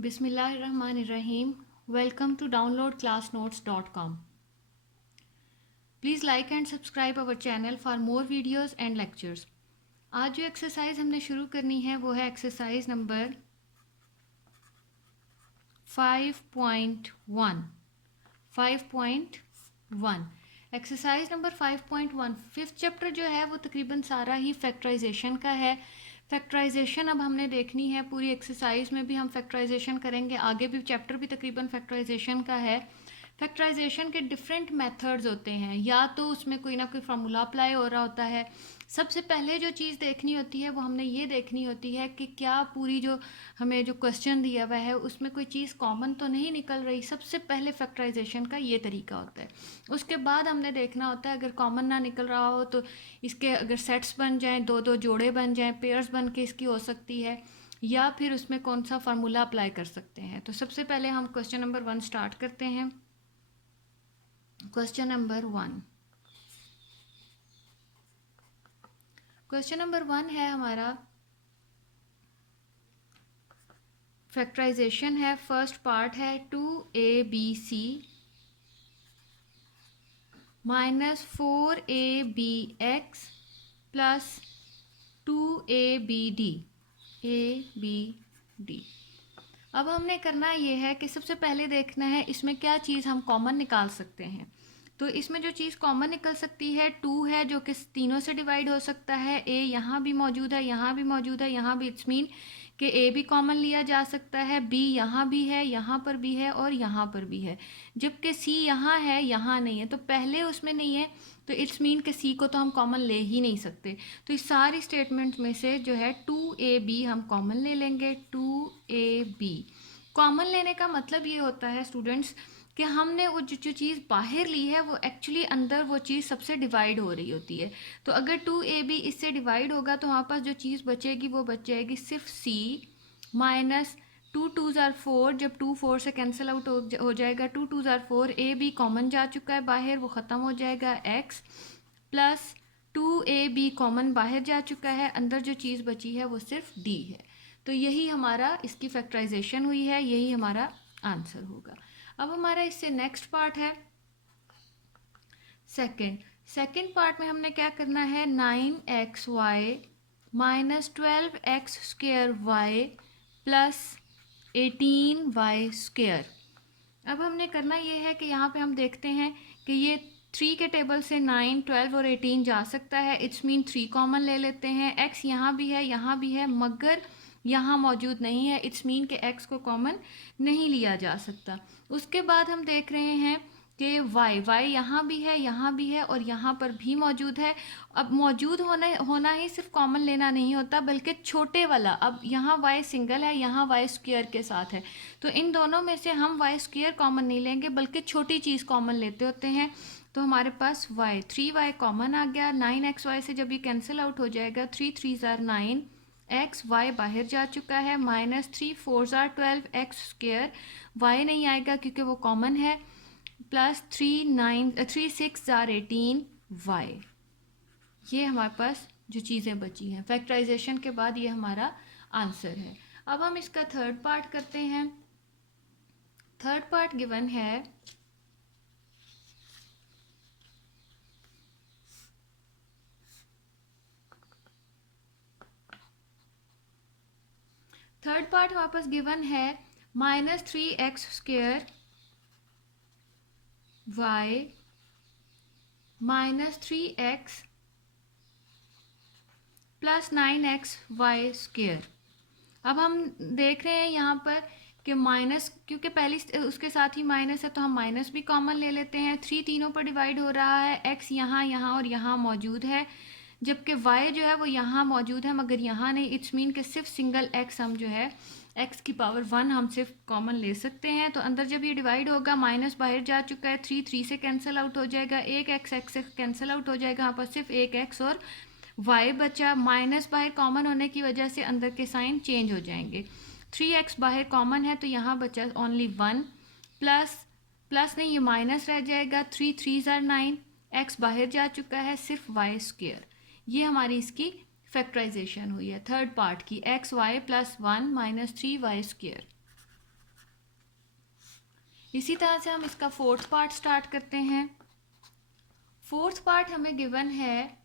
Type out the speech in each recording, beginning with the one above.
Bismillahirrahmanirrahim. Welcome to downloadclassnotes.com. Please like and subscribe our channel for more videos and lectures. आज जो exercise हमने शुरू करनी है वो है exercise number 5.1. 5.1 exercise number 5.1 fifth chapter जो है वो तकरीबन सारा ही फैक्टराइजेशन का है. फैक्टराइजेशन अब हमने देखनी है, पूरी एक्सरसाइज में भी हम फैक्टराइजेशन करेंगे, आगे भी चैप्टर भी तकरीबन फैक्टराइजेशन का है. फैक्टराइजेशन के डिफरेंट मेथड्स होते हैं, या तो उसमें कोई ना कोई फार्मूला अप्लाई हो रहा होता है. सबसे पहले जो चीज़ देखनी होती है वो हमने ये देखनी होती है कि क्या पूरी जो हमें जो क्वेश्चन दिया हुआ है उसमें कोई चीज़ कॉमन तो नहीं निकल रही. सबसे पहले फैक्टराइजेशन का ये तरीका होता है. उसके बाद हमने देखना होता है अगर कॉमन ना निकल रहा हो तो इसके अगर सेट्स बन जाएं, दो दो जोड़े बन जाएं, पेयर्स बन के इसकी हो सकती है, या फिर उसमें कौन सा फार्मूला अप्लाई कर सकते हैं. तो सबसे पहले हम क्वेश्चन नंबर 1 स्टार्ट करते हैं. Question number 1. क्वेश्चन नंबर 1 है हमारा फैक्टराइजेशन है. फर्स्ट पार्ट है 2abc minus 4abx plus 2abd. अब हमने करना ये है कि सबसे पहले देखना है इसमें क्या चीज़ हम कॉमन निकाल सकते हैं. तो इसमें जो चीज़ कॉमन निकल सकती है 2 है, जो कि तीनों से डिवाइड हो सकता है. a यहाँ भी मौजूद है, यहाँ भी मौजूद है, यहाँ भी. इट्स मीन कि a भी कॉमन लिया जा सकता है, b यहाँ भी है, यहाँ पर भी है और यहाँ पर भी है. जबकि c यहाँ है, यहाँ नहीं है, तो पहले उसमें नहीं है, तो इट्स मीन कि c को तो हम कॉमन ले ही नहीं सकते. तो इस सारी स्टेटमेंट में से जो है 2ab हम कॉमन ले लेंगे. 2ab कॉमन लेने का मतलब ये होता है स्टूडेंट्स कि हमने वो जो चीज़ बाहर ली है वो एक्चुअली अंदर वो चीज़ सबसे डिवाइड हो रही होती है. तो अगर 2ab इससे डिवाइड होगा तो हमारे पास जो चीज़ बचेगी वो बच जाएगी सिर्फ c माइनस 2 2s are 4. जब 2 4 से कैंसिल आउट हो जाएगा, 2 2s are 4. ab कॉमन जा चुका है बाहर, वो ख़त्म हो जाएगा. x प्लस 2ab कॉमन बाहर जा चुका है, अंदर जो चीज़ बची है वो सिर्फ d है. तो यही हमारा इसकी फैक्टराइजेशन हुई है, यही हमारा आंसर होगा. अब हमारा इससे नेक्स्ट पार्ट है सेकेंड पार्ट में हमने क्या करना है 9xy minus 12x² y plus 18y square. अब हमने करना ये है कि यहाँ पे हम देखते हैं कि ये 3 के टेबल से 9, 12 और 18 जा सकता है. इट्स मीन 3 कॉमन ले लेते हैं. x यहाँ भी है, यहाँ भी है, मगर यहाँ मौजूद नहीं है. इट्स मीन कि x को कॉमन नहीं लिया जा सकता. उसके बाद हम देख रहे हैं कि y यहाँ भी है, यहाँ भी है और यहाँ पर भी मौजूद है. अब मौजूद होना ही सिर्फ कॉमन लेना नहीं होता, बल्कि छोटे वाला. अब यहाँ y सिंगल है, यहाँ y स्क्वायर के साथ है, तो इन दोनों में से हम y स्क्वायर कॉमन नहीं लेंगे बल्कि छोटी चीज़ कॉमन लेते होते हैं. तो हमारे पास 3y कॉमन आ गया. 9xy से जब ये कैंसिल आउट हो जाएगा, 3 3s are 9, एक्स वाई बाहर जा चुका है, minus 3 4s are 12 x square. Y नहीं आएगा क्योंकि वो कॉमन है, प्लस 3 6s are 18 वाई. ये हमारे पास जो चीज़ें बची हैं फैक्टराइजेशन के बाद, ये हमारा आंसर है. अब हम इसका थर्ड पार्ट करते हैं. थर्ड पार्ट गिवन है हमारे पास गिवन है minus 3x² y minus 3x plus 9x y square. अब हम देख रहे हैं यहाँ पर कि माइनस, क्योंकि पहले उसके साथ ही माइनस है तो हम माइनस भी कॉमन ले लेते हैं. 3 तीनों पर डिवाइड हो रहा है. x यहाँ, यहाँ और यहाँ मौजूद है, जबकि y जो है वो यहाँ मौजूद है मगर यहाँ नहीं. इट्स मीन कि सिर्फ सिंगल x हम जो है x की पावर 1 हम सिर्फ कॉमन ले सकते हैं. तो अंदर जब ये डिवाइड होगा, माइनस बाहर जा चुका है, 3 3 से कैंसिल आउट हो जाएगा, एक x से कैंसिल आउट हो जाएगा, यहाँ पर सिर्फ एक x और y बचा. माइनस बाहर कॉमन होने की वजह से अंदर के साइन चेंज हो जाएंगे. 3x बाहर कॉमन है तो यहाँ बचा ओनली 1, प्लस नहीं, ये माइनस रह जाएगा. 3 3s are 9, x बाहर जा चुका है, सिर्फ y स्क्वेयर. ये हमारी इसकी फैक्टराइजेशन हुई है थर्ड पार्ट की, x y plus 1 minus 3y square. इसी तरह से हम इसका फोर्थ पार्ट स्टार्ट करते हैं। फोर्थ पार्ट हमें गिवन है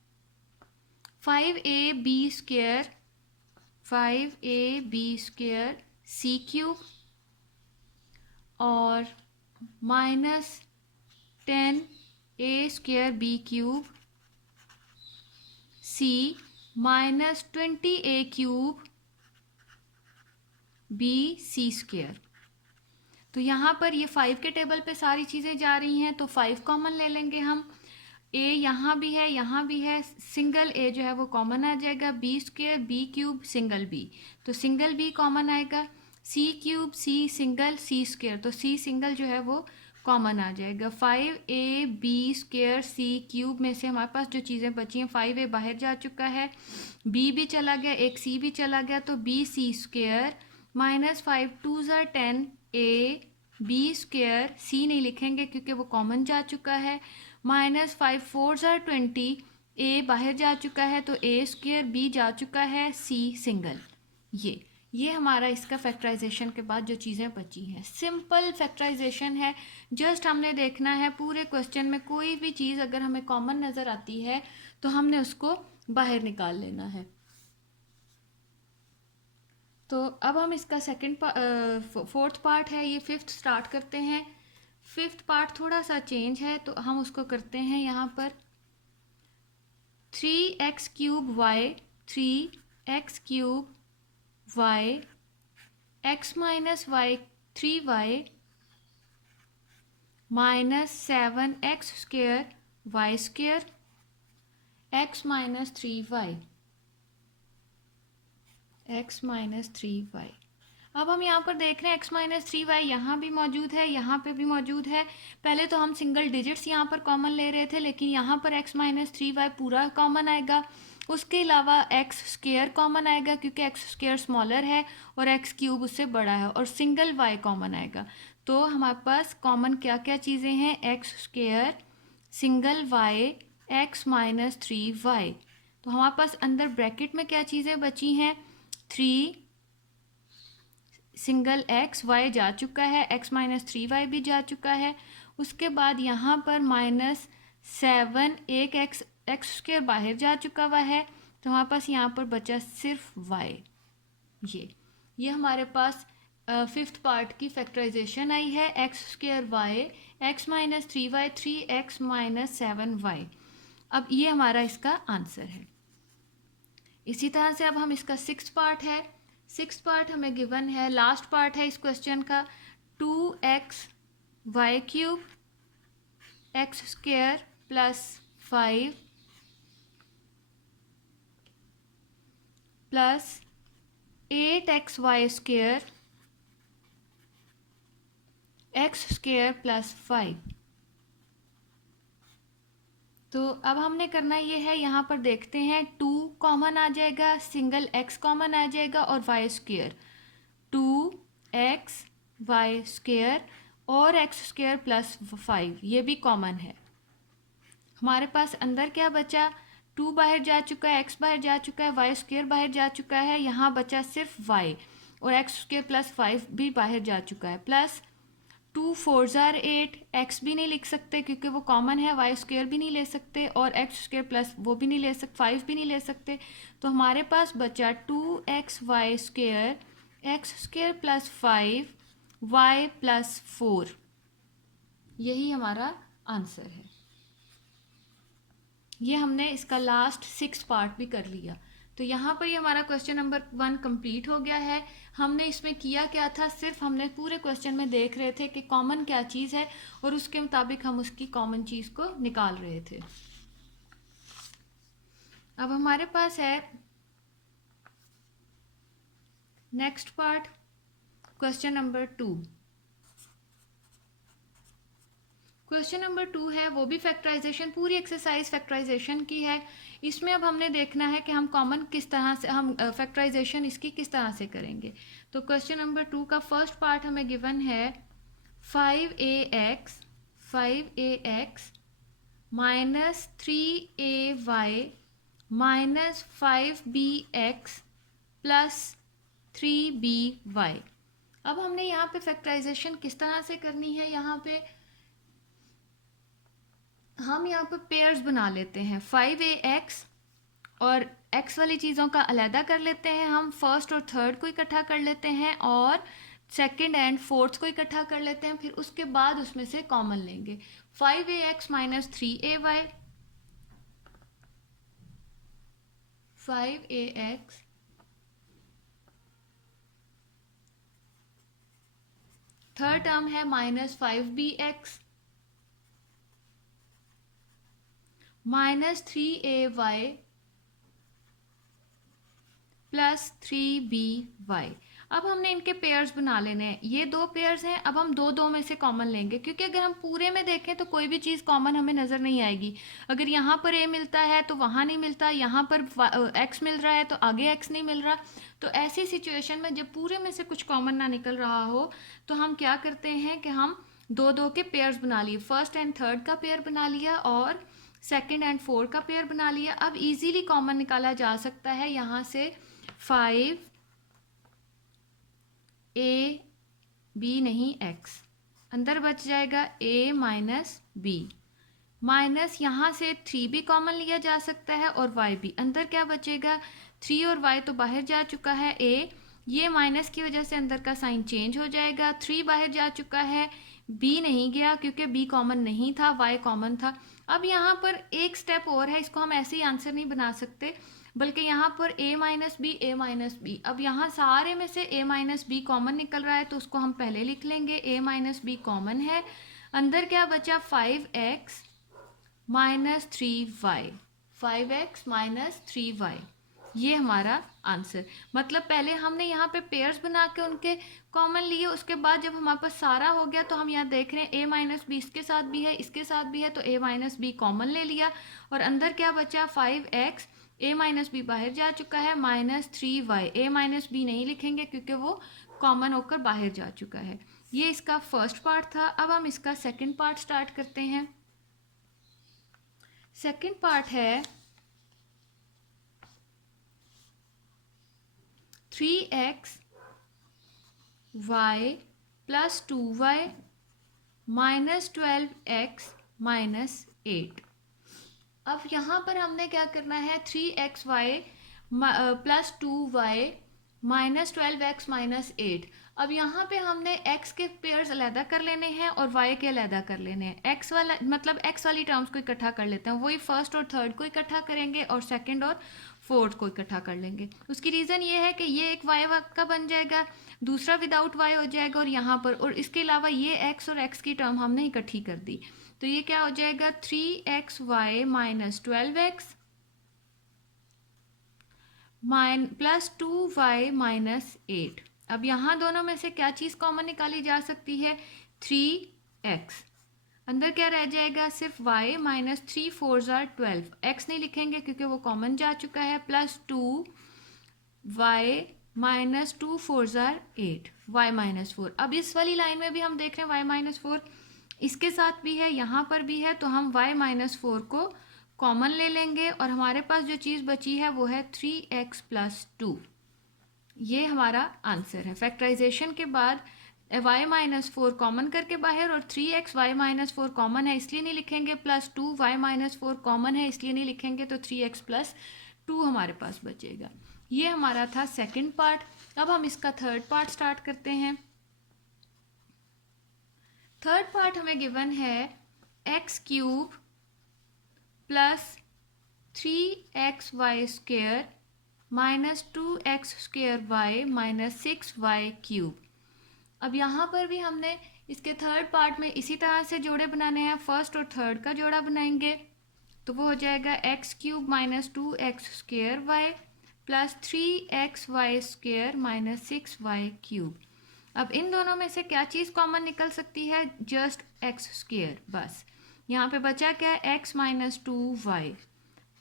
5ab² 5ab² c क्यूब और -10a² b cube c -20a³ b c²। तो यहाँ पर ये 5 के टेबल पे सारी चीज़ें जा रही हैं, तो 5 कॉमन ले लेंगे हम। a यहाँ भी है, यहाँ भी है, सिंगल a जो है वो कॉमन आ जाएगा, b² b cube single b, तो सिंगल b कॉमन आएगा, c cube c single c², तो c सिंगल जो है वो कॉमन आ जाएगा। 5ab² c क्यूब में से हमारे पास जो चीज़ें बची हैं, 5a बाहर जा चुका है, b भी चला गया, एक c भी चला गया, तो bc² -5 2 10 a b² c नहीं लिखेंगे क्योंकि वो कॉमन जा चुका है, -5 4 20 a बाहर जा चुका है, तो a² b जा चुका है, c सिंगल। ये हमारा इसका फैक्टराइजेशन के बाद जो चीज़ें बची हैं, सिंपल फैक्टराइजेशन है। जस्ट हमने देखना है पूरे क्वेश्चन में कोई भी चीज़ अगर हमें कॉमन नज़र आती है तो हमने उसको बाहर निकाल लेना है। तो अब हम इसका फोर्थ पार्ट है, ये फिफ्थ स्टार्ट करते हैं। फिफ्थ पार्ट थोड़ा सा चेंज है, तो हम उसको करते हैं यहाँ पर 3x³ y 3x³ y x - y 3y -7x² y² x - 3y x - 3y। अब हम यहाँ पर देख रहे हैं x - 3y यहाँ भी मौजूद है, यहाँ पे भी मौजूद है। पहले तो हम सिंगल डिजिट्स यहाँ पर कॉमन ले रहे थे, लेकिन यहाँ पर x - 3y पूरा कॉमन आएगा। उसके अलावा x² कॉमन आएगा क्योंकि x² स्मॉलर है और x³ उससे बड़ा है, और सिंगल y कॉमन आएगा। तो हमारे पास कॉमन क्या क्या चीज़ें हैं, x², single y, x - 3y। तो हमारे पास अंदर ब्रैकेट में क्या चीज़ें बची हैं, 3 सिंगल x y जा चुका है, x - 3y भी जा चुका है। उसके बाद यहाँ पर -7 एक x² बाहर जा चुका हुआ है, तो हमारे पास यहाँ पर बचा सिर्फ y। ये हमारे पास फिफ्थ पार्ट की फैक्टराइजेशन आई है, x² y x - 3y 3x - 7y। अब ये हमारा इसका आंसर है। इसी तरह से अब हम इसका सिक्स्थ पार्ट है, सिक्स्थ पार्ट हमें गिवन है, लास्ट पार्ट है इस क्वेश्चन का, 2x y³ x² + 5 + 8x y² x² + 5। तो अब हमने करना ये है, यहाँ पर देखते हैं 2 कॉमन आ जाएगा, सिंगल x कॉमन आ जाएगा और y², 2x y² और x² + 5 ये भी कॉमन है। हमारे पास अंदर क्या बचा, 2 बाहर जा चुका है, x बाहर जा चुका है, y² बाहर जा चुका है, यहाँ बचा सिर्फ y, और x² + 5 भी बाहर जा चुका है, प्लस 2 4 8 x भी नहीं लिख सकते क्योंकि वो कॉमन है, y² भी नहीं ले सकते, और x² प्लस वो भी नहीं ले सकते, 5 भी नहीं ले सकते। तो हमारे पास बचा 2x y² x² + 5 y + 4। यही हमारा आंसर है। ये हमने इसका लास्ट 6 पार्ट भी कर लिया। तो यहाँ पर ये हमारा क्वेश्चन नंबर 1 कंप्लीट हो गया है। हमने इसमें किया क्या था, सिर्फ हमने पूरे क्वेश्चन में देख रहे थे कि कॉमन क्या चीज़ है और उसके मुताबिक हम उसकी कॉमन चीज़ को निकाल रहे थे। अब हमारे पास है next part, question number 2। Question number 2 है, वो भी फैक्टराइजेशन, पूरी एक्सरसाइज फैक्टराइजेशन की है। इसमें अब हमने देखना है कि हम कॉमन किस तरह से, हम फैक्टराइजेशन इसकी किस तरह से करेंगे। तो क्वेश्चन नंबर 2 का फर्स्ट पार्ट हमें गिवन है 5ax -3ay -5bx + 3by। अब हमने यहाँ पे फैक्टराइजेशन किस तरह से करनी है, यहाँ पे हम यहाँ पे पेयर्स बना लेते हैं 5ax और x वाली चीज़ों का अलहदा कर लेते हैं, हम फर्स्ट और थर्ड को इकट्ठा कर लेते हैं और सेकंड एंड फोर्थ को इकट्ठा कर लेते हैं, फिर उसके बाद उसमें से कॉमन लेंगे 5ax minus 3ay, 5ax third term है minus 5bx minus 3ay plus 3by। अब हमने इनके पेयर्स बना लेने हैं, ये दो पेयर्स हैं, अब हम दो दो में से कॉमन लेंगे, क्योंकि अगर हम पूरे में देखें तो कोई भी चीज़ कॉमन हमें नज़र नहीं आएगी। अगर यहाँ पर a मिलता है तो वहाँ नहीं मिलता, यहाँ पर x मिल रहा है तो आगे x नहीं मिल रहा। तो ऐसी सिचुएशन में जब पूरे में से कुछ कॉमन ना निकल रहा हो तो हम क्या करते हैं कि हम दो दो के पेयर्स बना लिए, फर्स्ट एंड थर्ड का पेयर बना लिया और सेकेंड एंड फोर्थ का पेयर बना लिया। अब इजीली कॉमन निकाला जा सकता है, यहाँ से 5 a b नहीं x, अंदर बच जाएगा a माइनस b, माइनस यहाँ से 3b कॉमन लिया जा सकता है और y भी, अंदर क्या बचेगा 3 और y तो बाहर जा चुका है a, ये माइनस की वजह से अंदर का साइन चेंज हो जाएगा, 3 बाहर जा चुका है, b नहीं गया क्योंकि b कॉमन नहीं था, y कॉमन था। अब यहाँ पर एक स्टेप और है, इसको हम ऐसे ही आंसर नहीं बना सकते, बल्कि यहाँ पर a minus b, a minus B. अब यहाँ सारे में से a माइनस बी कॉमन निकल रहा है तो उसको हम पहले लिख लेंगे, a माइनस बी कॉमन है, अंदर क्या बचा 5x minus 3y, 5x minus 3y, ये हमारा आंसर। मतलब पहले हमने यहाँ पे पेयर्स बना के उनके कॉमन लिए, उसके बाद जब हमारे पास सारा हो गया तो हम यहाँ देख रहे हैं a माइनस बी इसके साथ भी है, इसके साथ भी है, तो a माइनस बी कॉमन ले लिया और अंदर क्या बचा 5x, a माइनस बी बाहर जा चुका है, minus 3y, a minus B नहीं लिखेंगे क्योंकि वो कॉमन होकर बाहर जा चुका है। ये इसका फर्स्ट पार्ट था। अब हम इसका सेकंड पार्ट स्टार्ट करते हैं। सेकंड पार्ट है 3x y plus 2y minus 12x minus 8। अब यहाँ पर हमने क्या करना है 3xy plus 2y minus 12x minus 8। अब यहाँ पे हमने x के पेयर्स अलहदा कर लेने हैं और y के अलहदा कर लेने हैं। x वाला मतलब x वाली टर्म्स को इकट्ठा कर लेते हैं, वही फर्स्ट और थर्ड को इकट्ठा करेंगे और सेकंड और फोर्थ को इकट्ठा कर लेंगे। उसकी रीज़न ये है कि ये एक y का बन जाएगा, दूसरा विदाउट y हो जाएगा और यहाँ पर, और इसके अलावा ये x और x की टर्म हमने इकट्ठी कर दी, तो ये क्या हो जाएगा 3xy minus 12x plus 2y minus 8। अब यहाँ दोनों में से क्या चीज़ कॉमन निकाली जा सकती है 3x, अंदर क्या रह जाएगा सिर्फ y माइनस 3 4 12, x नहीं लिखेंगे क्योंकि वो कॉमन जा चुका है, plus 2y minus 2 4 8, y minus 4। अब इस वाली लाइन में भी हम देख रहे हैं y माइनस 4 इसके साथ भी है, यहाँ पर भी है, तो हम y माइनस 4 को कॉमन ले लेंगे और हमारे पास जो चीज़ बची है वो है 3x प्लस 2। ये हमारा आंसर है। फैक्टराइजेशन के बाद y माइनस 4 कॉमन करके बाहर और 3x y माइनस 4 कॉमन है इसलिए नहीं लिखेंगे, प्लस 2y माइनस 4 कॉमन है इसलिए नहीं लिखेंगे, तो 3x प्लस 2 हमारे पास बचेगा। ये हमारा था सेकंड पार्ट। अब हम इसका थर्ड पार्ट स्टार्ट करते हैं। थर्ड पार्ट हमें गिवन है x cube plus 3xy square minus 2x square y minus 6y cube. अब यहाँ पर भी हमने इसके थर्ड पार्ट में इसी तरह से जोड़े बनाने हैं, फर्स्ट और थर्ड का जोड़ा बनाएंगे तो वो हो जाएगा x cube minus 2x square y plus 3xy square minus 6y cube. अब इन दोनों में से क्या चीज़ कॉमन निकल सकती है, जस्ट x स्क्वेयर, बस। यहाँ पे बचा क्या है x माइनस 2y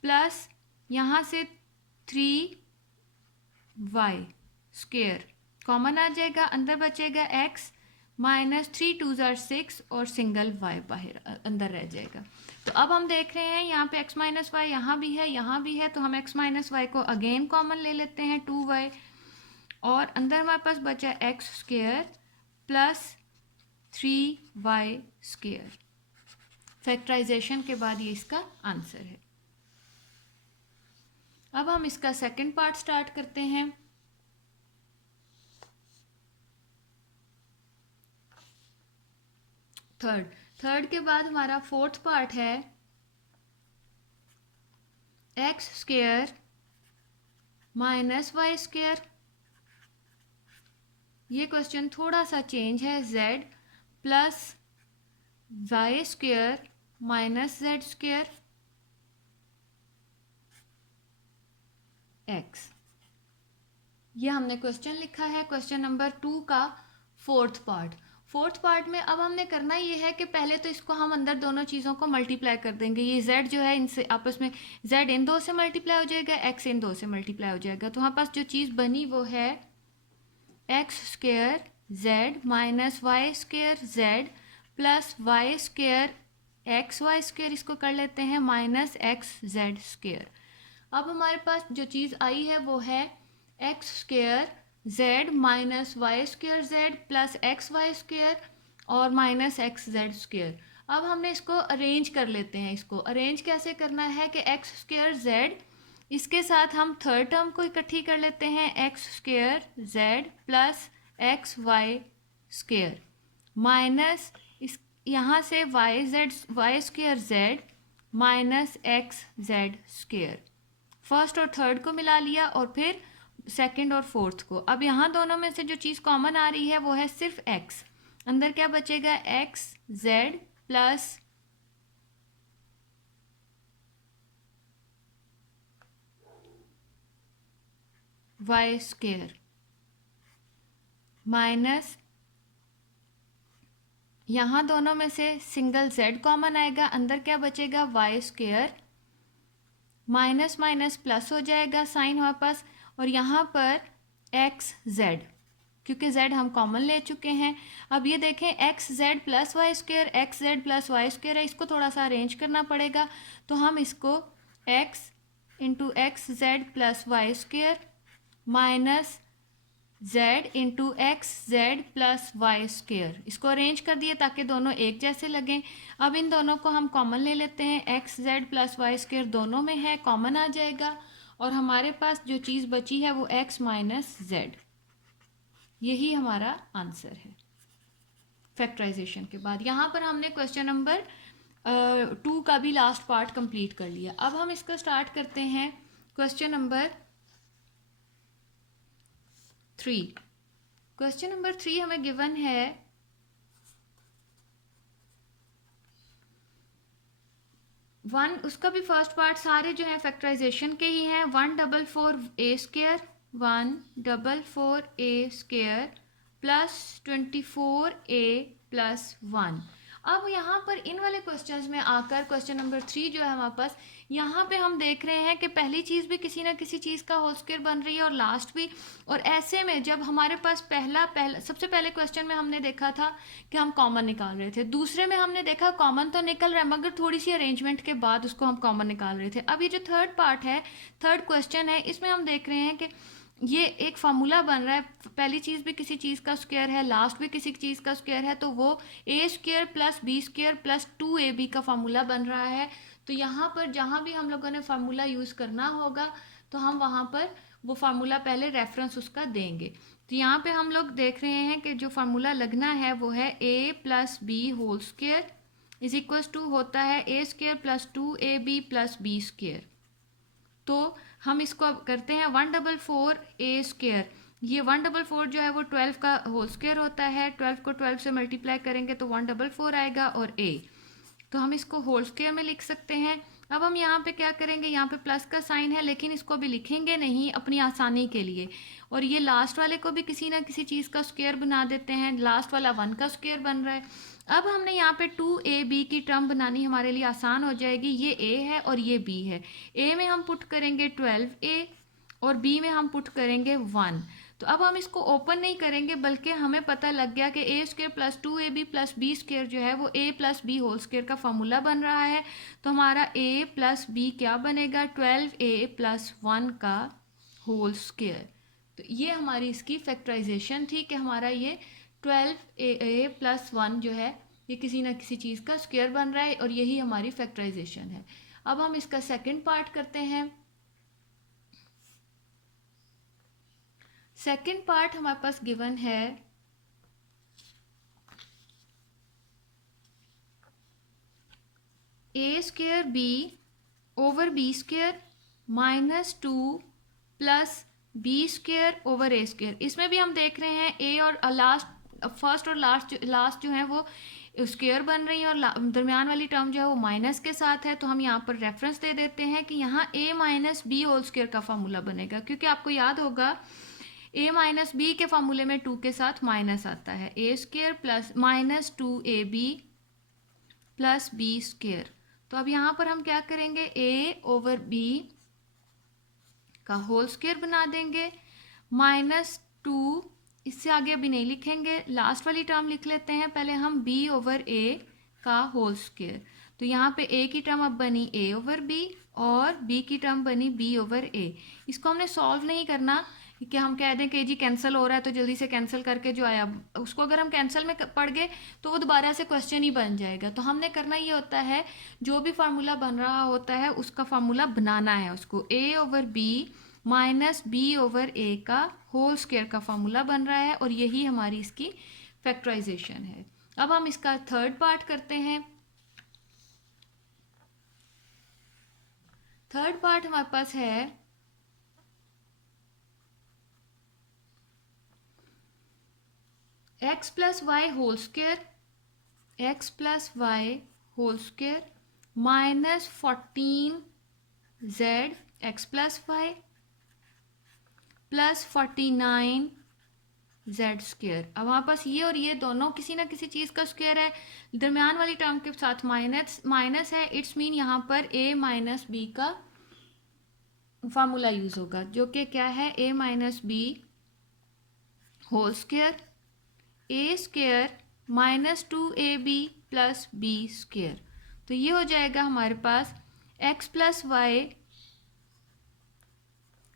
प्लस यहाँ से 3y स्क्वेयर कॉमन आ जाएगा, अंदर बचेगा x माइनस 3 2 6 और सिंगल y बाहर अंदर रह जाएगा। तो अब हम देख रहे हैं यहाँ पे x माइनस वाई यहाँ भी है, यहाँ भी है, तो हम x माइनस वाई को अगेन कॉमन ले लेते हैं 2y और अंदर हमारे पास बचा x square plus 3y square. Factorisation के बाद ये इसका आंसर है। अब हम इसका सेकंड पार्ट स्टार्ट करते हैं। थर्ड के बाद हमारा फोर्थ पार्ट है x square minus Y square. ये क्वेश्चन थोड़ा सा चेंज है, z plus y square minus z square x. ये हमने क्वेश्चन लिखा है क्वेश्चन नंबर 2 का फोर्थ पार्ट में अब हमने करना ये है कि पहले तो इसको हम अंदर दोनों चीज़ों को मल्टीप्लाई कर देंगे। ये z जो है इनसे आपस में z इन दो से मल्टीप्लाई हो जाएगा, x इन दो से मल्टीप्लाई हो जाएगा। तो हमारे पास जो चीज़ बनी वो है x square z minus Y square z plus y square x y square, इसको कर लेते हैं माइनस एक्स जेड स्क्वायर। अब हमारे पास जो चीज़ आई है वो है x square z minus Y square z plus x y square और माइनस एक्स जेड स्क्वायर। अब हमने इसको अरेंज कर लेते हैं। इसको अरेंज कैसे करना है कि एक्स स्क्वायर जेड, इसके साथ हम थर्ड टर्म को इकट्ठी कर लेते हैं x square z plus x y square minus इस यहाँ से y square z minus x z square. First और थर्ड को मिला लिया और फिर सेकंड और फोर्थ को। अब यहाँ दोनों में से जो चीज़ कॉमन आ रही है वो है सिर्फ x। अंदर क्या बचेगा x z plus y square minus यहाँ दोनों में से सिंगल z कॉमन आएगा, अंदर क्या बचेगा y square minus minus plus हो जाएगा साइन हमारे पास, और यहाँ पर एक्स जेड क्योंकि z हम कॉमन ले चुके हैं। अब ये देखें x z plus y square x z plus y square है, इसको थोड़ा सा अरेंज करना पड़ेगा। तो हम इसको x into x z plus y square minus z into x z plus y square, इसको अरेंज कर दिए ताकि दोनों एक जैसे लगें। अब इन दोनों को हम कॉमन ले लेते हैं, x z plus y square दोनों में है, कॉमन आ जाएगा और हमारे पास जो चीज़ बची है वो x माइनस जेड। यही हमारा आंसर है फैक्टराइजेशन के बाद। यहाँ पर हमने क्वेश्चन नंबर 2 का भी लास्ट पार्ट कंप्लीट कर लिया। अब हम इसका स्टार्ट करते हैं क्वेश्चन नंबर 3। क्वेश्चन नंबर 3 हमें गिवन है उसका भी फर्स्ट पार्ट सारे जो है फैक्टराइजेशन के ही हैं। 144a square 144a square plus 24a plus 1। अब यहाँ पर इन वाले क्वेश्चंस में आकर क्वेश्चन नंबर 3 जो है हमारे पास, यहाँ पे हम देख रहे हैं कि पहली चीज़ भी किसी ना किसी चीज़ का होल स्क्वायर बन रही है और लास्ट भी। और ऐसे में जब हमारे पास पहला सबसे पहले क्वेश्चन में हमने देखा था कि हम कॉमन निकाल रहे थे, दूसरे में हमने देखा कॉमन तो निकल रहा है मगर थोड़ी सी अरेंजमेंट के बाद उसको हम कॉमन निकाल रहे थे। अब ये जो थर्ड पार्ट है, थर्ड क्वेश्चन है, इसमें हम देख रहे हैं कि ये एक फार्मूला बन रहा है। पहली चीज़ भी किसी चीज़ का स्क्वायर है, लास्ट भी किसी चीज़ का स्क्वायर है, तो वो A square plus B square plus 2ab का फार्मूला बन रहा है। तो यहाँ पर जहाँ भी हम लोगों ने फार्मूला यूज़ करना होगा तो हम वहाँ पर वो फार्मूला पहले रेफरेंस उसका देंगे। तो यहाँ पे हम लोग देख रहे हैं कि जो फार्मूला लगना है वो है a plus b whole square is equals to होता है a square plus 2ab plus B square. तो हम इसको अब करते हैं 144a स्क्वायर। ये 144 जो है वो 12 का होल स्क्वायर होता है, 12 को 12 से मल्टीप्लाई करेंगे तो 144 आएगा और a, तो हम इसको होल स्क्वायर में लिख सकते हैं। अब हम यहाँ पे क्या करेंगे, यहाँ पे प्लस का साइन है लेकिन इसको भी लिखेंगे नहीं अपनी आसानी के लिए, और ये लास्ट वाले को भी किसी ना किसी चीज़ का स्क्वायर बना देते हैं। लास्ट वाला 1 का स्क्वायर बन रहा है। अब हमने यहाँ पे 2ab की टर्म बनानी हमारे लिए आसान हो जाएगी। ये a है और ये b है। a में हम पुट करेंगे 12a और b में हम पुट करेंगे 1। तो अब हम इसको ओपन नहीं करेंगे बल्कि हमें पता लग गया कि a square plus 2ab plus B square जो है वो a plus b whole square का फॉर्मूला बन रहा है। तो हमारा a प्लस बी क्या बनेगा, 12a प्लस 1 का होल स्क्वायर। तो तो ये हमारी इसकी फैक्टराइजेशन थी कि हमारा ये 12a प्लस 1 जो है ये किसी ना किसी चीज़ का स्क्वायर बन रहा है और यही हमारी फैक्टराइजेशन है। अब हम इसका सेकंड पार्ट करते हैं। सेकंड पार्ट हमारे पास गिवन है A square B over B square minus 2 plus B square over A square. इसमें भी हम देख रहे हैं ए और लास्ट फर्स्ट और लास्ट जो है वो स्क्वायर बन रही है और दरमियान वाली टर्म जो है वो माइनस के साथ है। तो हम यहाँ पर रेफरेंस दे देते हैं कि यहाँ ए माइनस बी होल स्क्वायर का फार्मूला बनेगा, क्योंकि आपको याद होगा ए माइनस बी के फार्मूले में 2 के साथ माइनस आता है। A square plus minus 2ab plus B square. तो अब यहाँ पर हम क्या करेंगे, ए ओवर बी का होल स्क्वायर बना देंगे माइनस 2, इससे आगे अभी नहीं लिखेंगे, लास्ट वाली टर्म लिख लेते हैं पहले हम, b ओवर a का होल स्क्वायर। तो यहाँ पे a की टर्म अब बनी a ओवर b और b की टर्म बनी b ओवर a। इसको हमने सॉल्व नहीं करना कि हम कह दें कि जी कैंसिल हो रहा है तो जल्दी से कैंसिल करके जो आया उसको अगर हम कैंसिल में पढ़ गए तो वो दोबारा से क्वेश्चन ही बन जाएगा। तो हमने करना ये होता है जो भी फार्मूला बन रहा होता है उसका फार्मूला बनाना है, उसको a over b minus B over A का होल स्क्वायर का फार्मूला बन रहा है और यही हमारी इसकी फैक्टराइजेशन है। अब हम इसका थर्ड पार्ट करते हैं। थर्ड पार्ट हमारे पास है x plus y whole square, x plus y whole square minus 14z x plus Y plus 49 z square. अब हमारे पास ये और ये दोनों किसी ना किसी चीज़ का स्क्वायर है, दरमियान वाली टर्म के साथ माइनस है, इट्स मीन यहाँ पर a माइनस बी का फार्मूला यूज होगा जो कि क्या है, a minus B whole square a square minus 2ab plus B square. तो ये हो जाएगा हमारे पास x प्लस वाई,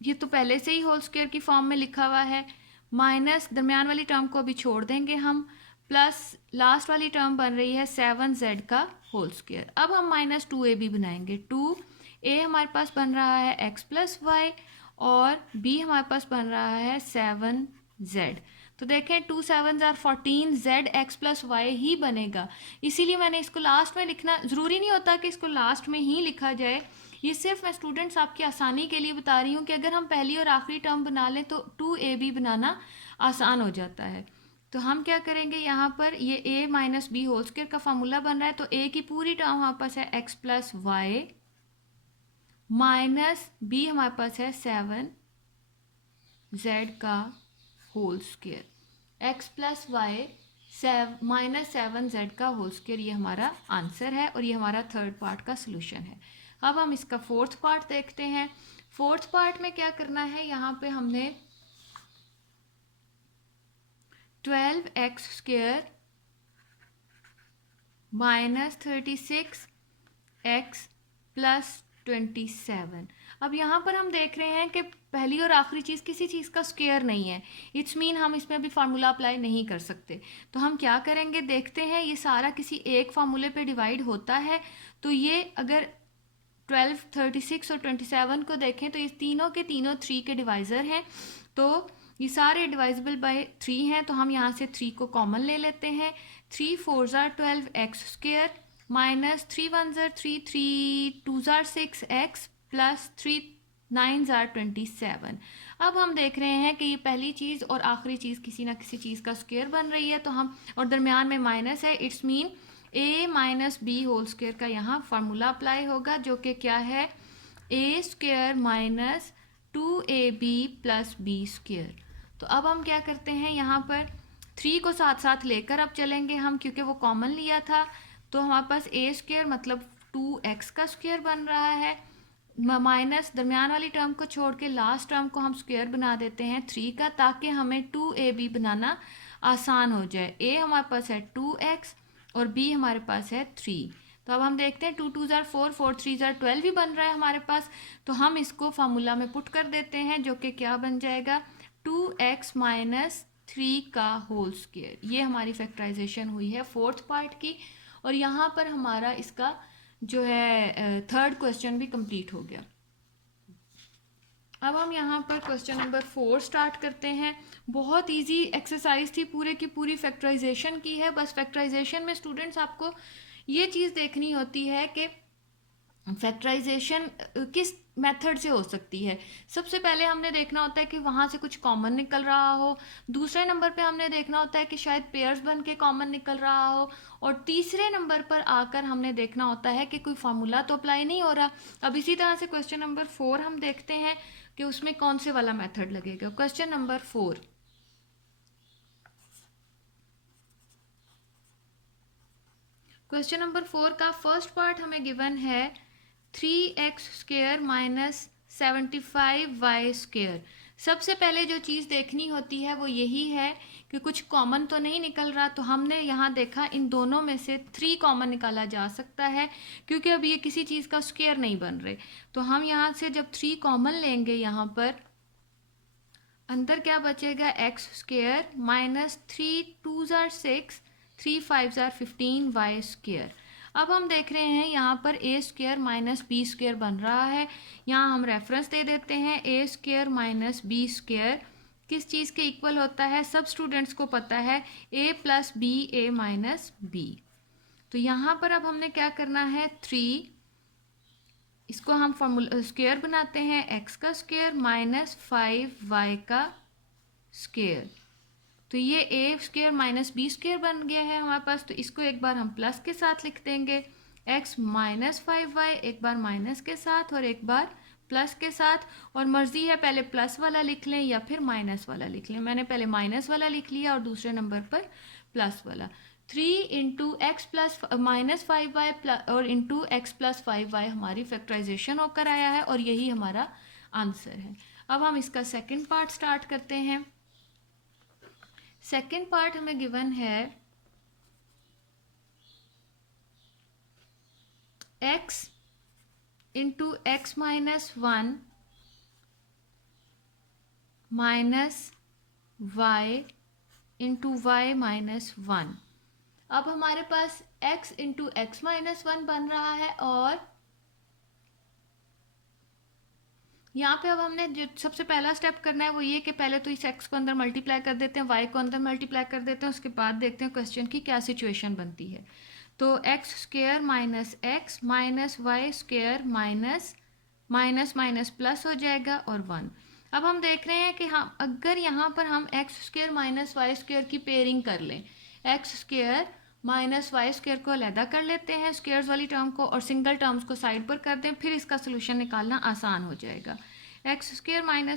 ये तो पहले से ही होल स्क्वायर की फॉर्म में लिखा हुआ है, माइनस दरमियान वाली टर्म को अभी छोड़ देंगे हम, प्लस लास्ट वाली टर्म बन रही है 7z का होल स्क्वायर। अब हम माइनस 2ab बनाएंगे, 2a हमारे पास बन रहा है x प्लस वाई और b हमारे पास बन रहा है 7z। तो देखें 2 7 14 z x plus why he बनेगा, इसीलिए मैंने इसको लास्ट में लिखना, ज़रूरी नहीं होता कि इसको लास्ट में ही लिखा जाए, ये सिर्फ मैं स्टूडेंट्स आपकी आसानी के लिए बता रही हूँ कि अगर हम पहली और आखिरी टर्म बना लें तो 2ab बनाना आसान हो जाता है। तो हम क्या करेंगे, यहाँ पर ये a minus B whole square का फार्मूला बन रहा है, तो a की पूरी टर्म हमारे पास है x plus Y minus b हमारे पास है 7z का whole square, x plus Y minus 7z का होल स्क्वायर, ये हमारा आंसर है और ये हमारा थर्ड पार्ट का सोल्यूशन है। अब हम इसका फोर्थ पार्ट देखते हैं। फोर्थ पार्ट में क्या करना है, यहाँ पे हमने 12x square minus 36x plus 27। अब यहाँ पर हम देख रहे हैं कि पहली और आखिरी चीज़ किसी चीज़ का स्क्वायर नहीं है, इट्स मीन हम इसमें भी फार्मूला अप्लाई नहीं कर सकते। तो हम क्या करेंगे, देखते हैं, ये सारा किसी एक फार्मूले पे डिवाइड होता है। तो ये अगर 12, 36 और 27 को देखें तो ये तीनों के तीनों 3 के डिवाइज़र हैं, तो ये सारे डिवाइजेबल बाय 3 हैं। तो हम यहाँ से 3 को कॉमन ले लेते हैं, 3 4 12x square minus 3 1 3 3 2 6x plus 3 9 27। अब हम देख रहे हैं कि ये पहली चीज़ और आखिरी चीज़ किसी ना किसी चीज़ का स्क्वायर बन रही है, तो हम, और दरमियान में माइनस है, it's mean a minus B whole square का यहाँ फार्मूला अप्लाई होगा जो कि क्या है, a square minus 2ab plus B square. तो अब हम क्या करते हैं, यहाँ पर 3 को साथ साथ लेकर अब चलेंगे हम, क्योंकि वो कॉमन लिया था। तो हमारे पास a स्क्वायर मतलब 2x का स्क्वायर बन रहा है, माइनस दरमियान वाली टर्म को छोड़ के लास्ट टर्म को हम स्क्वायर बना देते हैं 3 का, ताकि हमें 2ab बनाना आसान हो जाए। a हमारे पास है 2x और b हमारे पास है 3। तो अब हम देखते हैं 2 2 4 4 3 12 भी बन रहा है हमारे पास, तो हम इसको फार्मूला में पुट कर देते हैं जो कि क्या बन जाएगा, 2x-3 का होल स्क्वायर। ये हमारी फैक्टराइजेशन हुई है फोर्थ पार्ट की, और यहाँ पर हमारा इसका जो है थर्ड क्वेश्चन भी कंप्लीट हो गया। अब हम यहाँ पर क्वेश्चन नंबर 4 स्टार्ट करते हैं। बहुत इजी एक्सरसाइज थी, पूरे की पूरी फैक्टराइजेशन की है। बस फैक्टराइजेशन में स्टूडेंट्स आपको ये चीज़ देखनी होती है कि फैक्टराइजेशन किस मेथड से हो सकती है। सबसे पहले हमने देखना होता है कि वहाँ से कुछ कॉमन निकल रहा हो, दूसरे नंबर पे हमने देखना होता है कि शायद पेयर्स बन के कॉमन निकल रहा हो, और तीसरे नंबर पर आकर हमने देखना होता है कि कोई फार्मूला तो अप्लाई नहीं हो रहा। अब इसी तरह से क्वेश्चन नंबर 4 हम देखते हैं कि उसमें कौन से वाला मेथड लगेगा। क्वेश्चन नंबर 4, क्वेश्चन नंबर 4 का फर्स्ट पार्ट हमें गिवन है 3x² - 75y²। सबसे पहले जो चीज़ देखनी होती है वो यही है कि कुछ कॉमन तो नहीं निकल रहा। तो हमने यहाँ देखा इन दोनों में से 3 कॉमन निकाला जा सकता है, क्योंकि अब ये किसी चीज़ का स्क्वायर नहीं बन रहे। तो हम यहाँ से जब 3 कॉमन लेंगे, यहाँ पर अंदर क्या बचेगा, x² - 3 2s are 6 3 5s are 15 y²। अब हम देख रहे हैं यहाँ पर a² - b² बन रहा है। यहाँ हम रेफरेंस दे देते हैं, a² - b² किस चीज़ के इक्वल होता है, सब स्टूडेंट्स को पता है, a + b a - b। तो यहाँ पर अब हमने क्या करना है, 3, इसको हम फॉर्मूला स्क्वायर बनाते हैं, x का स्क्वायर - 5y का स्क्वायर। तो ये a² - b² बन गया है हमारे पास। तो इसको एक बार हम प्लस के साथ लिख देंगे, x - 5y एक बार माइनस के साथ और एक बार प्लस के साथ। और मर्जी है पहले प्लस वाला लिख लें या फिर माइनस वाला लिख लें। मैंने पहले माइनस वाला लिख लिया और दूसरे नंबर पर प्लस वाला। 3 × x - 5y और इंटू x + 5y हमारी फैक्टराइजेशन होकर आया है, और यही हमारा आंसर है। अब हम इसका सेकंड पार्ट स्टार्ट करते हैं। सेकंड पार्ट हमें गिवन है x × x - 1 - y × y - 1। अब हमारे पास x × x - 1 बन रहा है, और यहाँ पे अब हमने जो सबसे पहला स्टेप करना है वो ये कि पहले तो इस x को अंदर मल्टीप्लाई कर देते हैं, y को अंदर मल्टीप्लाई कर देते हैं, उसके बाद देखते हैं क्वेश्चन की क्या सिचुएशन बनती है। तो x² - x - y² - प्लस हो जाएगा और 1। अब हम देख रहे हैं कि हम अगर यहाँ पर हम x² - y² की पेयरिंग कर लें, x² - y² को अलहदा कर लेते हैं स्क्वेयर्स वाली टर्म को, और सिंगल टर्म्स को साइड पर कर दें, फिर इसका सोल्यूशन निकालना आसान हो जाएगा। x² - y² -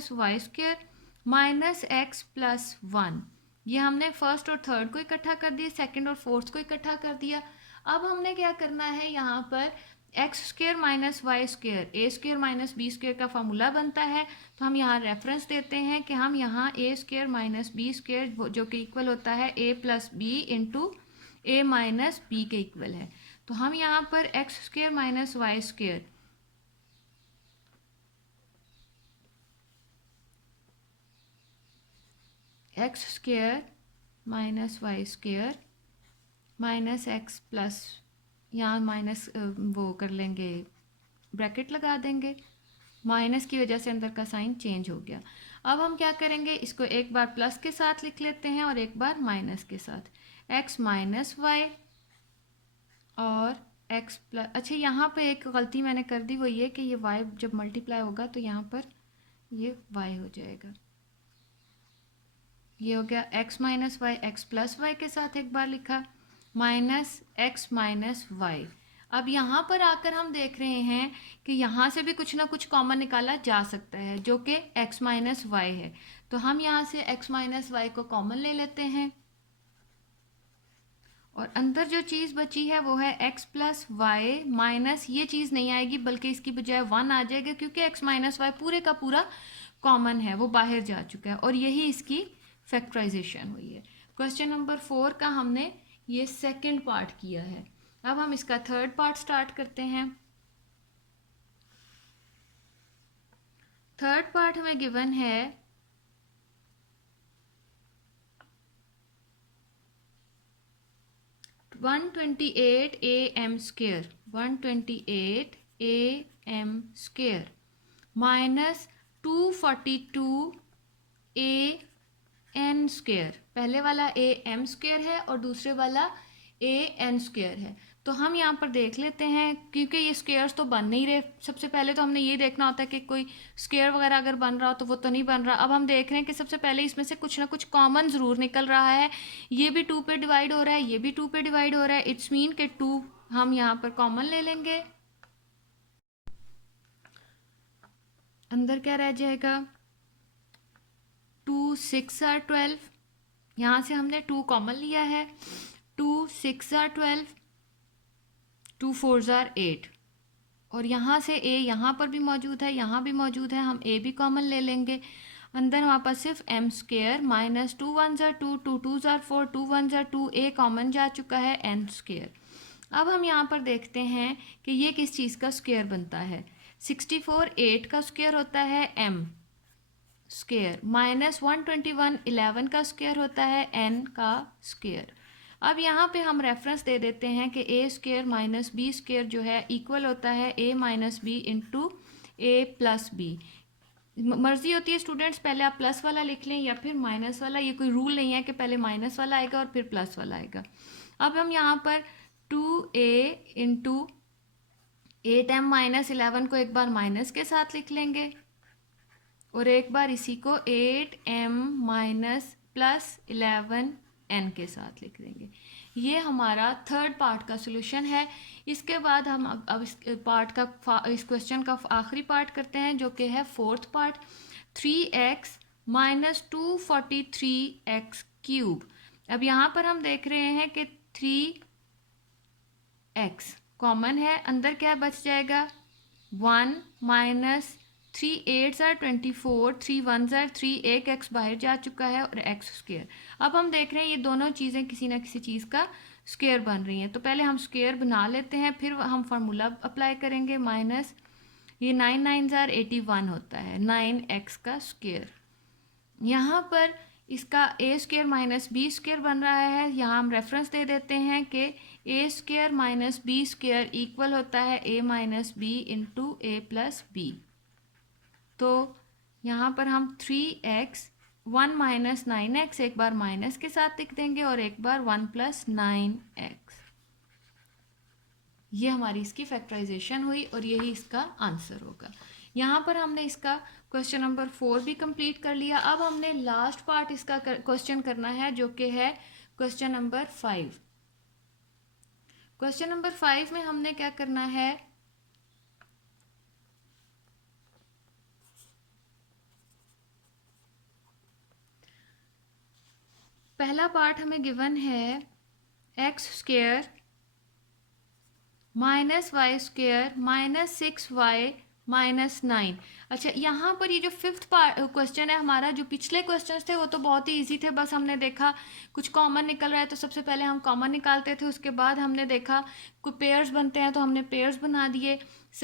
x + 1, ये हमने फर्स्ट और थर्ड को इकट्ठा कर दिया, सेकंड और फोर्थ को इकट्ठा कर दिया। अब हमने क्या करना है, यहाँ पर x² - y² a² - b² का फॉर्मूला बनता है। तो हम यहाँ रेफरेंस देते हैं कि हम यहाँ a² - b² जो कि इक्वल होता है a + b × a - b के इक्वल है। तो हम यहाँ पर x² - y² x² - y² -x plus, यहाँ माइनस वो कर लेंगे, ब्रैकेट लगा देंगे, माइनस की वजह से अंदर का साइन चेंज हो गया। अब हम क्या करेंगे, इसको एक बार प्लस के साथ लिख लेते हैं और एक बार माइनस के साथ, x - y और x प्लस, अच्छा यहाँ पे एक गलती मैंने कर दी, वो ये कि ये y जब मल्टीप्लाई होगा तो यहाँ पर ये y हो जाएगा। ये हो गया x - y, x + y के साथ एक बार लिखा, -x - y। अब यहाँ पर आकर हम देख रहे हैं कि यहाँ से भी कुछ ना कुछ कॉमन निकाला जा सकता है, जो कि x - y है। तो हम यहाँ से x - y को कॉमन ले लेते हैं, और अंदर जो चीज़ बची है वो है x + y माइनस, ये चीज़ नहीं आएगी बल्कि इसकी बजाय 1 आ जाएगा, क्योंकि x - y पूरे का पूरा कॉमन है, वो बाहर जा चुका है, और यही इसकी फैक्टराइजेशन हुई है। क्वेश्चन नंबर 4 का हमने ये सेकंड पार्ट किया है। अब हम इसका थर्ड पार्ट स्टार्ट करते हैं। थर्ड पार्ट हमें गिवन है 128 am square, 128 am square minus 242 an square. पहले वाला am स्क्वेयर है और दूसरे वाला an स्क्वेयर है। तो हम यहाँ पर देख लेते हैं, क्योंकि ये स्क्वेयर्स तो बन नहीं रहे। सबसे पहले तो हमने ये देखना होता है कि कोई स्क्वेयर वगैरह अगर बन रहा हो तो वो तो नहीं बन रहा। अब हम देख रहे हैं कि सबसे पहले इसमें से कुछ ना कुछ कॉमन ज़रूर निकल रहा है। ये भी 2 पे डिवाइड हो रहा है, ये भी 2 पे डिवाइड हो रहा है। इट्स मीन के 2 हम यहाँ पर कॉमन ले लेंगे। अंदर क्या रह जाएगा, 2 6 are 12, यहाँ से हमने 2 कॉमन लिया है। 2 6 are 12, 2 4 are 8, और यहाँ से a यहाँ पर भी मौजूद है, यहाँ भी मौजूद है, हम a भी कॉमन ले लेंगे। अंदर हमारे पास सिर्फ m square minus 2 1 are 2, 2 2 are 4, 2 1 are 2, a common जा चुका है, n स्क्वेयर। अब हम यहाँ पर देखते हैं कि ये किस चीज़ का स्क्वेयर बनता है। 64 8 का स्क्वेयर होता है m स्क्वेयर, माइनस 121 11 का स्क्वेयर होता है n का स्क्वेयर। अब यहाँ पे हम रेफरेंस दे देते हैं कि a square minus b square जो है इक्वल होता है a minus B into A plus b. मर्जी होती है स्टूडेंट्स, पहले आप प्लस वाला लिख लें या फिर माइनस वाला, ये कोई रूल नहीं है कि पहले माइनस वाला आएगा और फिर प्लस वाला आएगा। अब हम यहाँ पर 2a इंटू 8m माइनस 11 को एक बार माइनस के साथ लिख लेंगे और एक बार इसी को 8m माइनस प्लस 11n के साथ लिख देंगे। ये हमारा थर्ड पार्ट का सॉल्यूशन है। इसके बाद हम अब इस पार्ट का इस क्वेश्चन का आखिरी पार्ट करते हैं जो कि है fourth part. 3x minus 243x cube. अब यहाँ पर हम देख रहे हैं कि 3x कॉमन है, अंदर क्या बच जाएगा 1 माइनस 3 8 are 24, 3 1 are 3, एक x बाहर जा चुका है और x स्क्वेयर। अब हम देख रहे हैं ये दोनों चीज़ें किसी ना किसी चीज़ का स्क्वेयर बन रही हैं, तो पहले हम स्क्वेयर बना लेते हैं, फिर हम फार्मूला अप्लाई करेंगे। माइनस ये 9 9 are 81 होता है, 9x का स्क्वेयर। यहाँ पर इसका a square minus b square बन रहा है। यहाँ हम रेफरेंस दे देते हैं कि a square minus b square equal होता है a minus B into A plus b. तो यहाँ पर हम 3x 1 माइनस 9x एक बार माइनस के साथ लिख देंगे और एक बार 1 प्लस 9x। ये हमारी इसकी फैक्टराइजेशन हुई और यही इसका आंसर होगा। यहाँ पर हमने इसका क्वेश्चन नंबर 4 भी कंप्लीट कर लिया। अब हमने लास्ट पार्ट इसका क्वेश्चन करना है जो कि है क्वेश्चन नंबर 5। क्वेश्चन नंबर 5 में हमने क्या करना है, पहला पार्ट हमें गिवन है x square minus y square minus 6y minus 9। अच्छा, यहाँ पर ये जो फिफ्थ पार्ट क्वेश्चन है हमारा, जो पिछले क्वेश्चंस थे वो तो बहुत ही इजी थे, बस हमने देखा कुछ कॉमन निकल रहा है तो सबसे पहले हम कॉमन निकालते थे, उसके बाद हमने देखा कोई पेयर्स बनते हैं तो हमने पेयर्स बना दिए,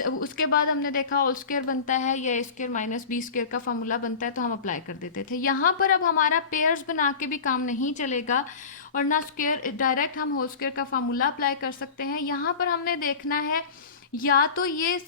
उसके बाद हमने देखा होल स्क्वायर बनता है या ए स्क्वायर माइनस बी स्क्वायर का फॉर्मूला बनता है तो हम अप्लाई कर देते थे। यहाँ पर अब हमारा पेयर्स बना के भी काम नहीं चलेगा और ना स्क्वायर, डायरेक्ट हम होल स्क्वायर का फॉर्मूला अप्लाई कर सकते हैं। यहाँ पर हमने देखना है या तो ये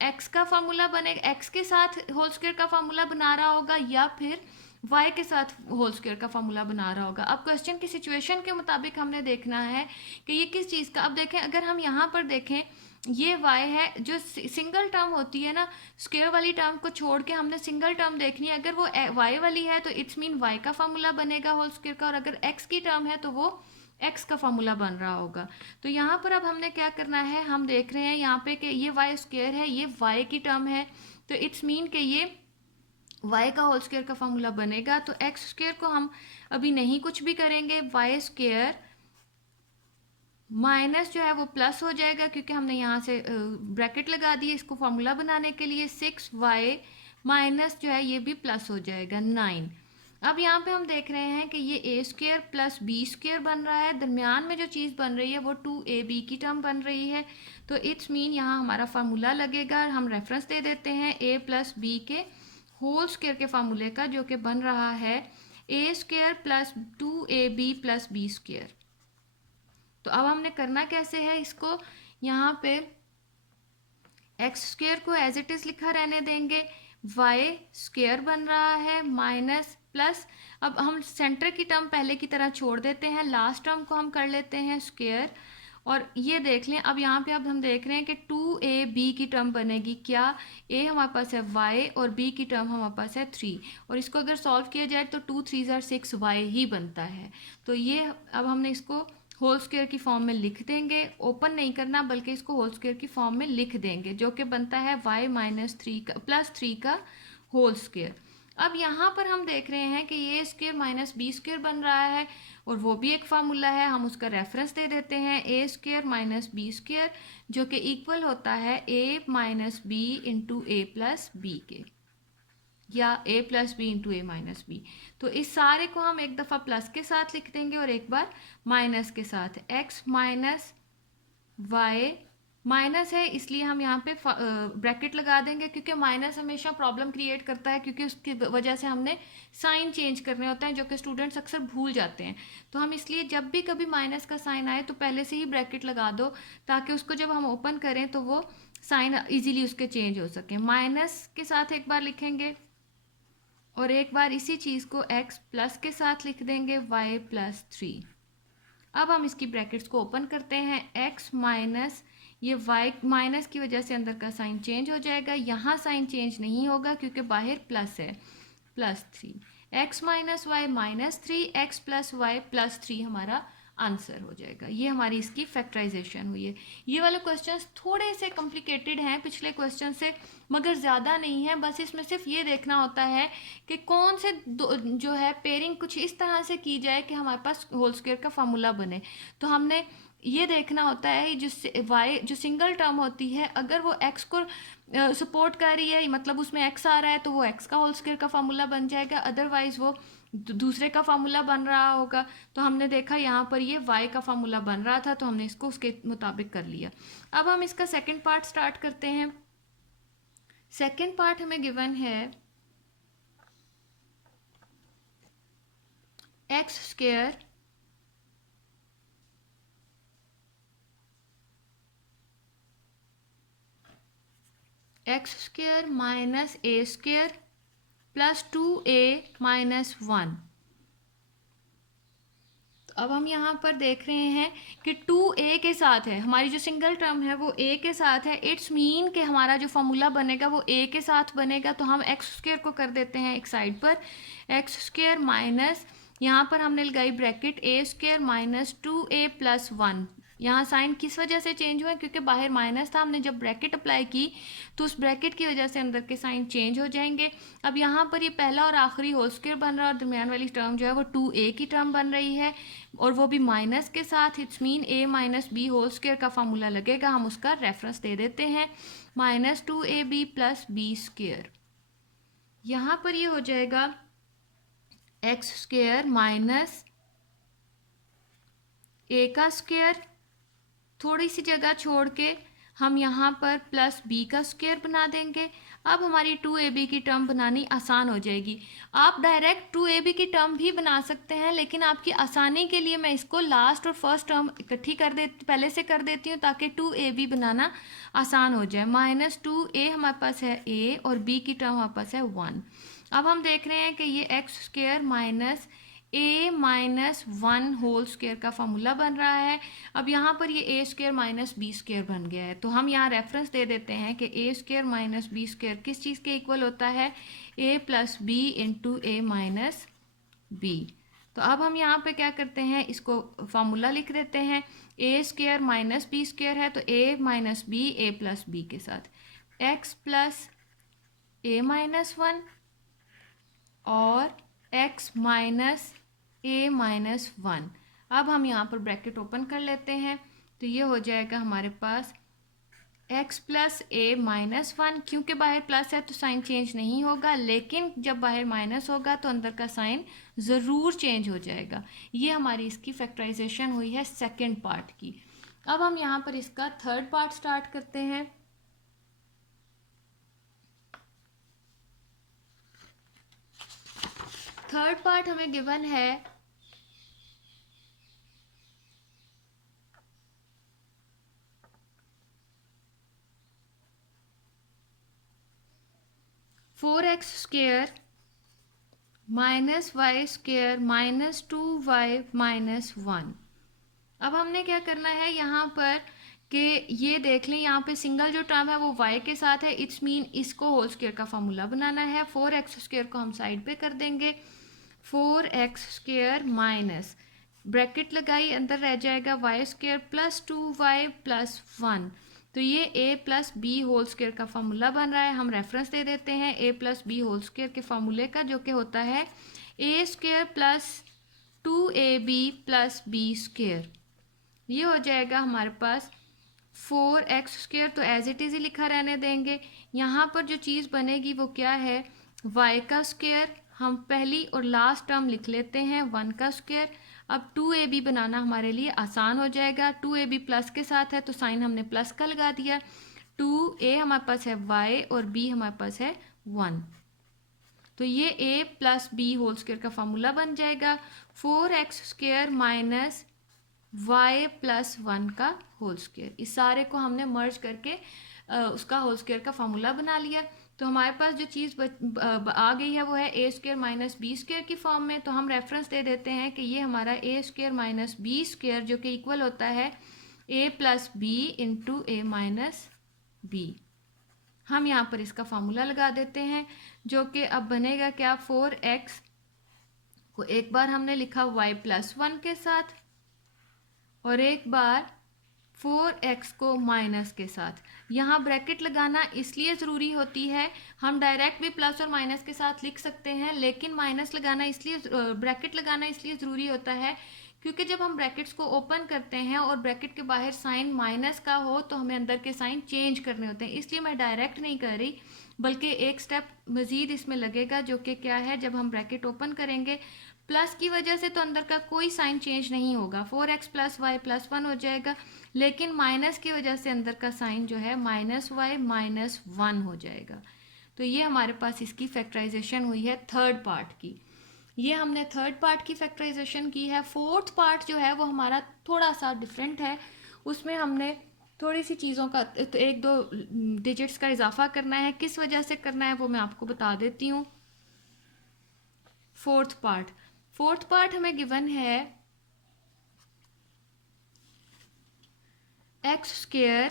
x का फार्मूला बने, x के साथ होल स्क्वायर का फार्मूला बना रहा होगा या फिर y के साथ होल स्क्वायर का फार्मूला बना रहा होगा। अब क्वेश्चन की सिचुएशन के मुताबिक हमने देखना है कि ये किस चीज़ का। अब देखें, अगर हम यहाँ पर देखें ये y है, जो सिंगल टर्म होती है ना, स्क्वायर वाली टर्म को छोड़ के हमने सिंगल टर्म देखनी है। अगर वो y वाली है तो इट्स मीन y का फार्मूला बनेगा होल स्क्वायर का, और अगर x की टर्म है तो वो x का फार्मूला बन रहा होगा। तो यहाँ पर अब हमने क्या करना है, हम देख रहे हैं यहाँ पे कि ये y स्क्वायर है, ये y की टर्म है, तो इट्स मीन कि ये y का होल स्क्वायर का फार्मूला बनेगा। तो x स्क्वायर को हम अभी नहीं कुछ भी करेंगे, y स्क्वायर माइनस जो है वो प्लस हो जाएगा क्योंकि हमने यहाँ से ब्रैकेट लगा दी इसको फार्मूला बनाने के लिए। 6y माइनस जो है ये भी प्लस हो जाएगा 9। अब यहाँ पे हम देख रहे हैं कि ये ए स्क्वेयर प्लस बी स्क्वेयर बन रहा है, दरमियान में जो चीज़ बन रही है वो 2ab की टर्म बन रही है, तो इट्स मीन यहाँ हमारा फार्मूला लगेगा। हम रेफरेंस दे देते हैं a प्लस बी के होल स्क्वेयर के फार्मूले का, जो कि बन रहा है a स्क्वेयर plus 2ab plus b square. तो अब हमने करना कैसे है, इसको यहाँ पे एक्स स्क्वेयर को एज इट इज लिखा रहने देंगे, वाई स्क्वेयर बन रहा है माइनस प्लस, अब हम सेंटर की टर्म पहले की तरह छोड़ देते हैं, लास्ट टर्म को हम कर लेते हैं स्क्वेयर, और ये देख लें अब यहाँ पे अब हम देख रहे हैं कि 2ab की टर्म बनेगी, क्या a हमारे पास है y और b की टर्म हमारे पास है 3, और इसको अगर सॉल्व किया जाए तो 2 3 ज़ार 6y ही बनता है। तो ये अब हमने इसको होल स्क्वायर की फॉर्म में लिख देंगे, ओपन नहीं करना बल्कि इसको होल स्क्वायर की फॉर्म में लिख देंगे, जो कि बनता है y माइनस 3 का प्लस 3 का होल स्क्वायर। अब यहाँ पर हम देख रहे हैं कि ये स्क्वायर माइनस बी स्क्वायर बन रहा है, और वो भी एक फार्मूला है, हम उसका रेफरेंस दे देते हैं, ए स्क्वायर माइनस बी स्क्वायर, जो कि इक्वल होता है a minus B into A plus b के, या a plus B into a minus B. तो इस सारे को हम एक दफ़ा प्लस के साथ लिख देंगे और एक बार माइनस के साथ, x माइनस वाई, माइनस है इसलिए हम यहाँ पे ब्रैकेट लगा देंगे, क्योंकि माइनस हमेशा प्रॉब्लम क्रिएट करता है, क्योंकि उसकी वजह से हमने साइन चेंज करने होते हैं, जो कि स्टूडेंट्स अक्सर भूल जाते हैं। तो हम इसलिए जब भी कभी माइनस का साइन आए तो पहले से ही ब्रैकेट लगा दो, ताकि उसको जब हम ओपन करें तो वो साइन इजीली उसके चेंज हो सके। माइनस के साथ एक बार लिखेंगे और एक बार इसी चीज़ को x प्लस के साथ लिख देंगे, y प्लस 3। अब हम इसकी ब्रैकेट्स को ओपन करते हैं, x माइनस ये y माइनस की वजह से अंदर का साइन चेंज हो जाएगा, यहाँ साइन चेंज नहीं होगा क्योंकि बाहर प्लस है, plus 3, x minus Y minus 3, x plus Y plus 3 हमारा आंसर हो जाएगा। ये हमारी इसकी फैक्टराइजेशन हुई है। ये वाले क्वेश्चंस थोड़े से कॉम्प्लिकेटेड हैं पिछले क्वेश्चन से, मगर ज़्यादा नहीं है, बस इसमें सिर्फ ये देखना होता है कि कौन से जो है पेयरिंग कुछ इस तरह से की जाए कि हमारे पास होल स्क्वायर का फार्मूला बने। तो हमने ये देखना होता है जो सिंगल टर्म होती है, अगर वो x को सपोर्ट कर रही है, मतलब उसमें x आ रहा है, तो वो x का होल स्क्वायर का फार्मूला बन जाएगा, अदरवाइज वो दूसरे का फार्मूला बन रहा होगा। तो हमने देखा यहाँ पर ये y का फार्मूला बन रहा था, तो हमने इसको उसके मुताबिक कर लिया। अब हम इसका सेकंड पार्ट स्टार्ट करते हैं। सेकंड पार्ट हमें गिवन है एक्स स्क्वायर माइनस ए स्क्वायर प्लस 2a माइनस 1। तो अब हम यहाँ पर देख रहे हैं कि 2a के साथ है, हमारी जो सिंगल टर्म है वो a के साथ है, इट्स मीन कि हमारा जो फॉर्मूला बनेगा वो a के साथ बनेगा। तो हम एक्स स्क्वायर को कर देते हैं एक साइड पर, एक्स स्क्वायर माइनस, यहाँ पर हमने लगाई bracket a square minus 2a plus 1। यहाँ साइन किस वजह से चेंज हुआ है, क्योंकि बाहर माइनस था, हमने जब ब्रैकेट अप्लाई की तो उस ब्रैकेट की वजह से अंदर के साइन चेंज हो जाएंगे। अब यहाँ पर ये पहला और आखिरी होल स्क्वायर बन रहा है और दरमियान वाली टर्म जो है वो 2a की टर्म बन रही है, और वो भी माइनस के साथ, it's mean a minus B whole square का फार्मूला लगेगा, हम उसका रेफरेंस दे देते हैं, minus 2ab plus B square. यहाँ पर ये हो जाएगा एक्स स्क्वायर माइनस a का स्क्वायर, थोड़ी सी जगह छोड़ के हम यहाँ पर प्लस b का स्क्वायर बना देंगे। अब हमारी 2ab की टर्म बनानी आसान हो जाएगी। आप डायरेक्ट 2ab की टर्म भी बना सकते हैं, लेकिन आपकी आसानी के लिए मैं इसको लास्ट और फर्स्ट टर्म इकट्ठी पहले से कर देती हूँ, ताकि 2ab बनाना आसान हो जाए। माइनस 2a हमारे पास है a और b की टर्म हमारे पास है 1। अब हम देख रहे हैं कि ये x square minus a minus 1 whole square का फार्मूला बन रहा है। अब यहाँ पर ये a square minus B square बन गया है, तो हम यहाँ रेफरेंस दे देते हैं कि a square minus B square किस चीज़ के इक्वल होता है, a plus B into a minus B. तो अब हम यहाँ पे क्या करते हैं, इसको फार्मूला लिख देते हैं, a square minus B square है तो a minus b a plus b के साथ, x प्लस a माइनस 1 और x माइनस a माइनस 1। अब हम यहाँ पर ब्रैकेट ओपन कर लेते हैं, तो ये हो जाएगा हमारे पास x प्लस a माइनस 1, क्योंकि बाहर प्लस है तो साइन चेंज नहीं होगा, लेकिन जब बाहर माइनस होगा तो अंदर का साइन ज़रूर चेंज हो जाएगा। ये हमारी इसकी फैक्टराइजेशन हुई है सेकेंड पार्ट की। अब हम यहाँ पर इसका थर्ड पार्ट स्टार्ट करते हैं। थर्ड पार्ट हमें गिवन है 4x² minus y² minus 2y minus 1। अब हमने क्या करना है यहाँ पर कि ये देख लें, यहाँ पे सिंगल जो टर्म है वो y के साथ है, इट्स मीन इसको होल स्क्वायर का फॉर्मूला बनाना है। 4x² को हम साइड पे कर देंगे, 4x² माइनस ब्रैकेट लगाई, अंदर रह जाएगा y² प्लस 2y प्लस 1। तो ये a plus b whole square का फॉर्मूला बन रहा है। हम रेफरेंस दे देते हैं a plus b whole square के फॉर्मूले का, जो कि होता है a² plus 2ab plus b²। ये हो जाएगा हमारे पास 4x² तो एज इट इज़ ही लिखा रहने देंगे। यहाँ पर जो चीज़ बनेगी वो क्या है, y का स्क्वायर। हम पहली और लास्ट टर्म लिख लेते हैं 1 का स्क्वायर। अब 2ab बनाना हमारे लिए आसान हो जाएगा। 2ab प्लस के साथ है तो साइन हमने प्लस का लगा दिया। 2a हमारे पास है y और b हमारे पास है 1। तो ये a plus b whole square का फॉर्मूला बन जाएगा 4x² माइनस y प्लस 1 का होल स्क्वायर। इस सारे को हमने मर्ज करके उसका होल स्क्वायर का फॉर्मूला बना लिया। तो हमारे पास जो चीज़ आ गई है वो है a² माइनस b² की फॉर्म में। तो हम रेफरेंस दे देते हैं कि ये हमारा a² माइनस b² जो कि इक्वल होता है a plus B into a minus b. हम यहाँ पर इसका फॉर्मूला लगा देते हैं, जो कि अब बनेगा क्या, 4x को एक बार हमने लिखा y प्लस 1 के साथ और एक बार 4x को माइनस के साथ। यहाँ ब्रैकेट लगाना इसलिए ज़रूरी होती है, हम डायरेक्ट भी प्लस और माइनस के साथ लिख सकते हैं, लेकिन माइनस लगाना इसलिए, ब्रैकेट लगाना इसलिए ज़रूरी होता है क्योंकि जब हम ब्रैकेट्स को ओपन करते हैं और ब्रैकेट के बाहर साइन माइनस का हो तो हमें अंदर के साइन चेंज करने होते हैं। इसलिए मैं डायरेक्ट नहीं कर रही, बल्कि एक स्टेप मज़ीद इसमें लगेगा, जो कि क्या है, जब हम ब्रैकेट ओपन करेंगे प्लस की वजह से तो अंदर का कोई साइन चेंज नहीं होगा, 4x प्लस y प्लस 1 हो जाएगा, लेकिन माइनस की वजह से अंदर का साइन जो है माइनस y माइनस 1 हो जाएगा। तो ये हमारे पास इसकी फैक्टराइजेशन हुई है थर्ड पार्ट की। ये हमने थर्ड पार्ट की फैक्टराइजेशन की है। फोर्थ पार्ट जो है वो हमारा थोड़ा सा डिफरेंट है, उसमें हमने थोड़ी सी चीज़ों का तो एक दो डिजिट्स का इजाफा करना है। किस वजह से करना है वो मैं आपको बता देती हूँ। फोर्थ पार्ट हमें गिवन है x²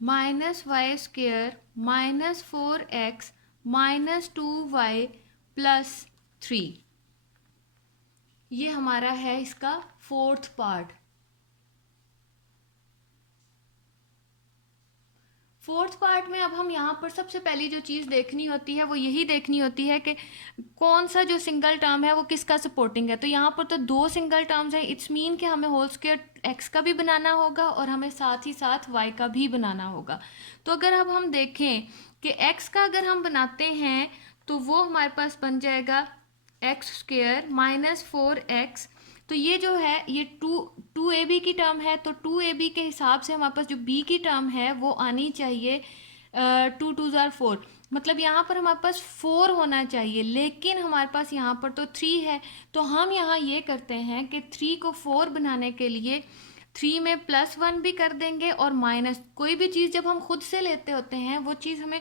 minus y² minus 4x minus 2y plus 3। ये हमारा है इसका फोर्थ पार्ट। फोर्थ पार्ट में अब हम यहाँ पर सबसे पहली जो चीज़ देखनी होती है वो यही देखनी होती है कि कौन सा जो सिंगल टर्म है वो किसका सपोर्टिंग है। तो यहाँ पर तो दो सिंगल टर्म्स हैं, इट्स मीन कि हमें होल स्क्वायर एक्स का भी बनाना होगा और हमें साथ ही साथ वाई का भी बनाना होगा। तो अगर अब हम देखें कि एक्स का अगर हम बनाते हैं तो वो हमारे पास बन जाएगा x² माइनस 4x। तो ये जो है ये 2ab की टर्म है, तो 2ab के हिसाब से हमारे पास जो b की टर्म है वो आनी चाहिए 2 2 4, मतलब यहाँ पर हमारे पास 4 होना चाहिए, लेकिन हमारे पास यहाँ पर तो 3 है। तो हम यहाँ ये करते हैं कि 3 को 4 बनाने के लिए 3 में प्लस 1 भी कर देंगे और माइनस, कोई भी चीज़ जब हम खुद से लेते होते हैं वो चीज़ हमें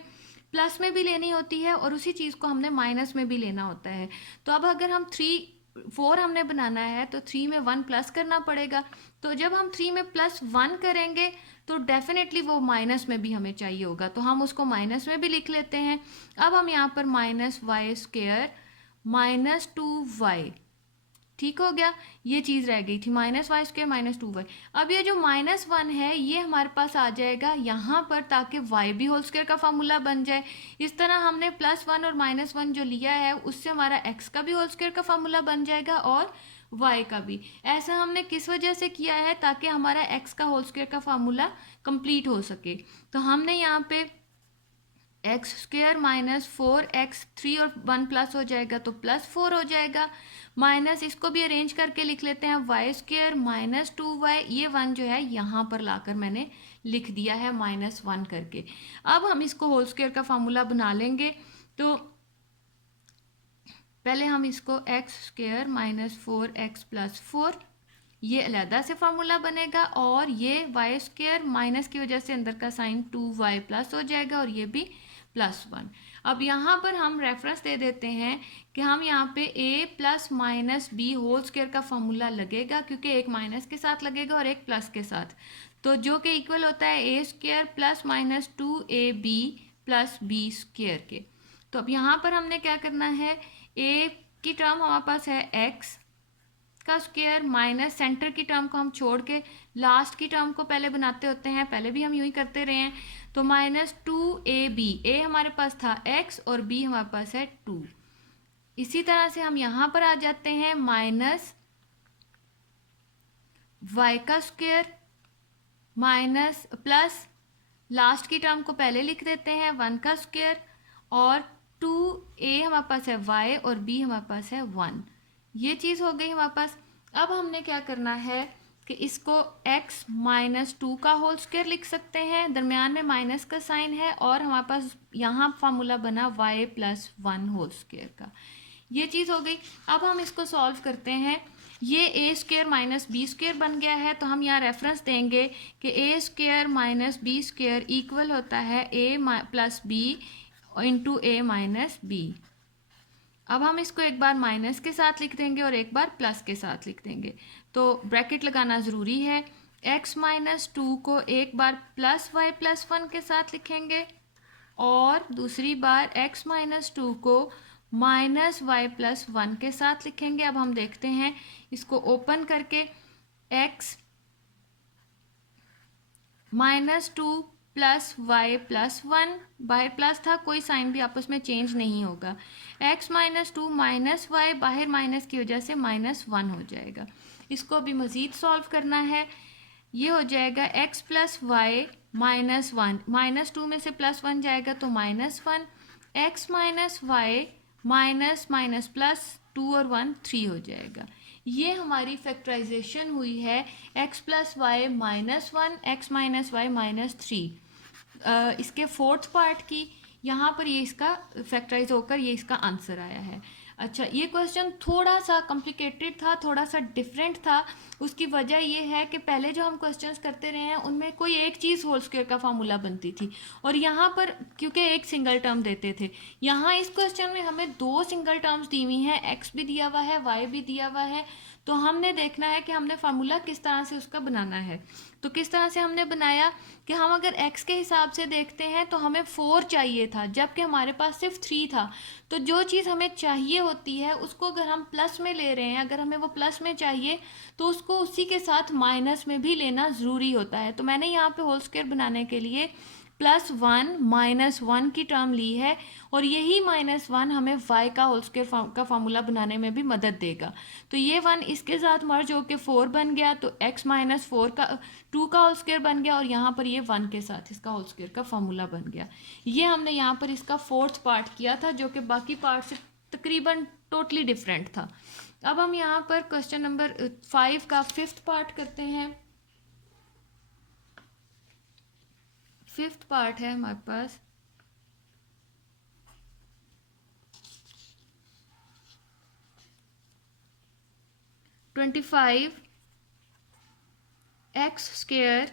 प्लस में भी लेनी होती है और उसी चीज़ को हमने माइनस में भी लेना होता है। तो अब अगर हम 4 हमने बनाना है तो 3 में 1 प्लस करना पड़ेगा। तो जब हम 3 में प्लस 1 करेंगे तो डेफिनेटली वो माइनस में भी हमें चाहिए होगा, तो हम उसको माइनस में भी लिख लेते हैं। अब हम यहाँ पर माइनस y² माइनस 2y, ठीक हो गया, ये चीज़ रह गई थी माइनस y² माइनस 2y। अब ये जो माइनस 1 है ये हमारे पास आ जाएगा यहाँ पर, ताकि y भी होल स्क्वायर का फॉर्मूला बन जाए। इस तरह हमने प्लस 1 और माइनस 1 जो लिया है उससे हमारा x का भी होल स्क्वायर का फॉर्मूला बन जाएगा और y का भी। ऐसा हमने किस वजह से किया है, ताकि हमारा x का होल स्क्वायर का फॉर्मूला कंप्लीट हो सके। तो हमने यहाँ पे x² माइनस 4x, 3 और 1 प्लस हो जाएगा तो प्लस 4 हो जाएगा, माइनस इसको भी अरेंज करके लिख लेते हैं y² माइनस 2y। ये 1 जो है यहाँ पर लाकर मैंने लिख दिया है माइनस 1 करके। अब हम इसको होल स्क्वायर का फॉर्मूला बना लेंगे। तो पहले हम इसको x² माइनस 4x प्लस 4, ये अलहदा से फार्मूला बनेगा, और ये y² माइनस की वजह से अंदर का साइन 2y प्लस हो जाएगा और ये भी +1। अब यहाँ पर हम रेफरेंस दे देते हैं कि हम यहाँ पे a plus minus B whole square का फॉर्मूला लगेगा, क्योंकि एक माइनस के साथ लगेगा और एक प्लस के साथ, तो जो कि इक्वल होता है A square plus minus 2ab plus B square के। तो अब यहाँ पर हमने क्या करना है, a की टर्म हमारे पास है x का स्क्वायर माइनस सेंटर की टर्म को हम छोड़ के लास्ट की टर्म को पहले बनाते होते हैं, पहले भी हम यूं ही करते रहे हैं, तो माइनस 2ab, a हमारे पास था x और b हमारे पास है 2। इसी तरह से हम यहाँ पर आ जाते हैं माइनस y का स्क्वायर माइनस प्लस लास्ट की टर्म को पहले लिख देते हैं 1 का स्क्वायर, और 2a हमारे पास है y और b हमारे पास है 1। ये चीज़ हो गई हमारे पास। अब हमने क्या करना है कि इसको x माइनस 2 का होल स्क्वायर लिख सकते हैं, दरमियान में माइनस का साइन है, और हमारे पास यहाँ फार्मूला बना y प्लस 1 होल स्क्वायर का। ये चीज़ हो गई। अब हम इसको सॉल्व करते हैं। ये a square minus B square बन गया है, तो हम यहाँ रेफरेंस देंगे कि a square minus B square equal होता है a plus B into a minus B. अब हम इसको एक बार माइनस के साथ लिख देंगे और एक बार प्लस के साथ लिख देंगे, तो ब्रैकेट लगाना ज़रूरी है। x माइनस 2 को एक बार प्लस y प्लस 1 के साथ लिखेंगे और दूसरी बार x माइनस 2 को माइनस y प्लस 1 के साथ लिखेंगे। अब हम देखते हैं इसको ओपन करके, x minus 2 plus Y plus 1, बाहर प्लस था, कोई साइन भी आपस में चेंज नहीं होगा। x माइनस 2 माइनस वाई, बाहर माइनस की वजह से माइनस 1 हो जाएगा। इसको अभी मज़ीद सॉल्व करना है। ये हो जाएगा x plus Y minus 1, minus 2 में से प्लस 1 जाएगा तो minus 1, x minus Y minus minus plus 2 और 1 3 हो जाएगा। ये हमारी फैक्टराइजेशन हुई है x plus Y minus 1, X minus Y minus 3 इसके फोर्थ पार्ट की। यहाँ पर ये इसका फैक्टराइज होकर ये इसका आंसर आया है। अच्छा, ये क्वेश्चन थोड़ा सा कॉम्प्लिकेटेड था, थोड़ा सा डिफरेंट था। उसकी वजह ये है कि पहले जो हम क्वेश्चंस करते रहे हैं उनमें कोई एक चीज़ होल स्क्वायर का फार्मूला बनती थी, और यहाँ पर क्योंकि एक सिंगल टर्म देते थे, यहाँ इस क्वेश्चन में हमें 2 सिंगल टर्म्स दी हुई हैं, x भी दिया हुआ है, y भी दिया हुआ है। तो हमने देखना है कि हमने फार्मूला किस तरह से उसका बनाना है। तो किस तरह से हमने बनाया कि हम अगर x के हिसाब से देखते हैं तो हमें 4 चाहिए था, जबकि हमारे पास सिर्फ 3 था। तो जो चीज़ हमें चाहिए होती है उसको अगर हम प्लस में ले रहे हैं, अगर हमें वो प्लस में चाहिए तो उसको उसी के साथ माइनस में भी लेना ज़रूरी होता है। तो मैंने यहाँ पे होल स्क्वायर बनाने के लिए +1 -1 की टर्म ली है, और यही -1 हमें y का होल स्क्वायर का फार्मूला बनाने में भी मदद देगा। तो ये 1 इसके साथ मर्ज होकर 4 बन गया, तो x माइनस 4 का 2 का होल स्क्वायर बन गया, और यहाँ पर ये 1 के साथ इसका होल स्क्वायर का फार्मूला बन गया। ये हमने यहाँ पर इसका फोर्थ पार्ट किया था, जो कि बाकी पार्ट से तकरीबन टोटली डिफरेंट था। अब हम यहाँ पर क्वेश्चन नंबर 5 का 5th पार्ट करते हैं। 5th पार्ट है हमारे पास, (25) x square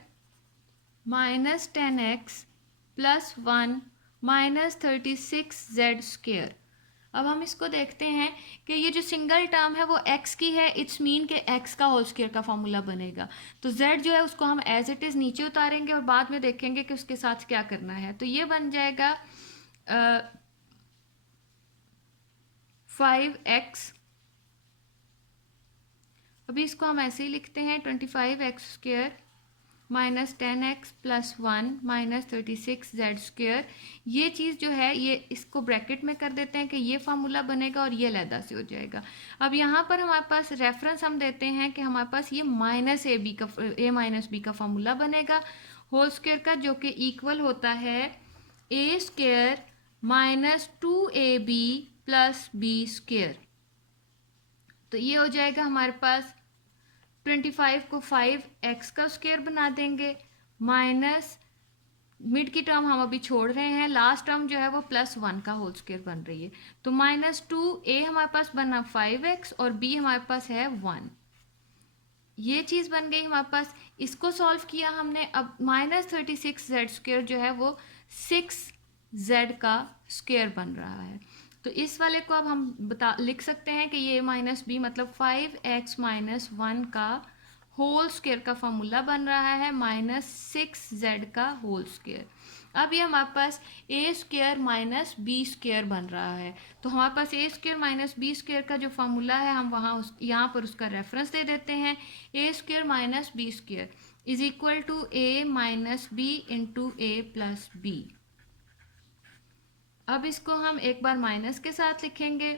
minus 10x plus 1 minus 36 z square. अब हम इसको देखते हैं कि ये जो सिंगल टर्म है वो x की है, इट्स मीन के x का होल स्क्वायर का फॉर्मूला बनेगा। तो z जो है उसको हम एज इट इज़ नीचे उतारेंगे और बाद में देखेंगे कि उसके साथ क्या करना है। तो ये बन जाएगा 5x, अभी इसको हम ऐसे ही लिखते हैं 25x square minus 10x plus 1 minus 36 z square. ये चीज़ जो है ये इसको ब्रैकेट में कर देते हैं कि ये फार्मूला बनेगा और ये अलहदा से हो जाएगा। अब यहाँ पर हमारे पास रेफरेंस हम देते हैं कि हमारे पास ये a माइनस b का फार्मूला बनेगा होल स्क्वायर का, जो कि इक्वल होता है a square minus 2ab plus b square. तो ये हो जाएगा हमारे पास 25 को 5x का स्क्वायर बना देंगे, माइनस मिड की टर्म हम अभी छोड़ रहे हैं, लास्ट टर्म जो है वो +1 का होल स्क्वायर बन रही है। तो -2a हमारे पास बना 5x और b हमारे पास है 1। ये चीज़ बन गई हमारे पास। इसको सॉल्व किया हमने। अब -36 z स्क्वायर जो है वो 6 z का स्क्वायर बन रहा है। तो इस वाले को अब हम लिख सकते हैं कि ये माइनस बी मतलब 5x माइनस 1 का होल स्क्वायर का फॉर्मूला बन रहा है माइनस 6z का होल स्क्वायर। अब ये हमारे पास ए स्क्वायर माइनस बी स्क्वायर बन रहा है। तो हमारे पास ए स्क्वायर माइनस बी स्क्वायर का जो फॉर्मूला है हम यहाँ पर उसका रेफरेंस दे देते हैं। ए square minus B square is equal to A minus B into A plus B. अब इसको हम एक बार माइनस के साथ लिखेंगे,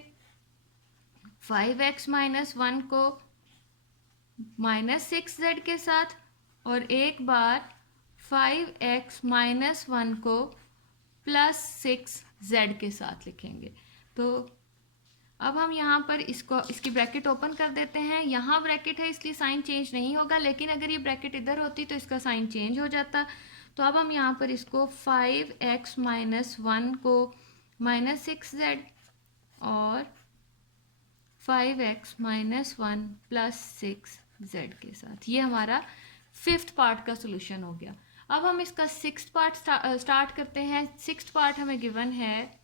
5x माइनस 1 को माइनस 6z के साथ, और एक बार 5x माइनस 1 को प्लस 6z के साथ लिखेंगे। तो अब हम यहाँ पर इसकी ब्रैकेट ओपन कर देते हैं। यहाँ ब्रैकेट है इसलिए साइन चेंज नहीं होगा, लेकिन अगर ये ब्रैकेट इधर होती तो इसका साइन चेंज हो जाता। तो अब हम यहाँ पर इसको 5x माइनस 1 को माइनस 6z और 5x माइनस 1 प्लस 6z के साथ, ये हमारा 5th पार्ट का सोल्यूशन हो गया। अब हम इसका 6th पार्ट स्टार्ट करते हैं। 6th पार्ट हमें गिवन है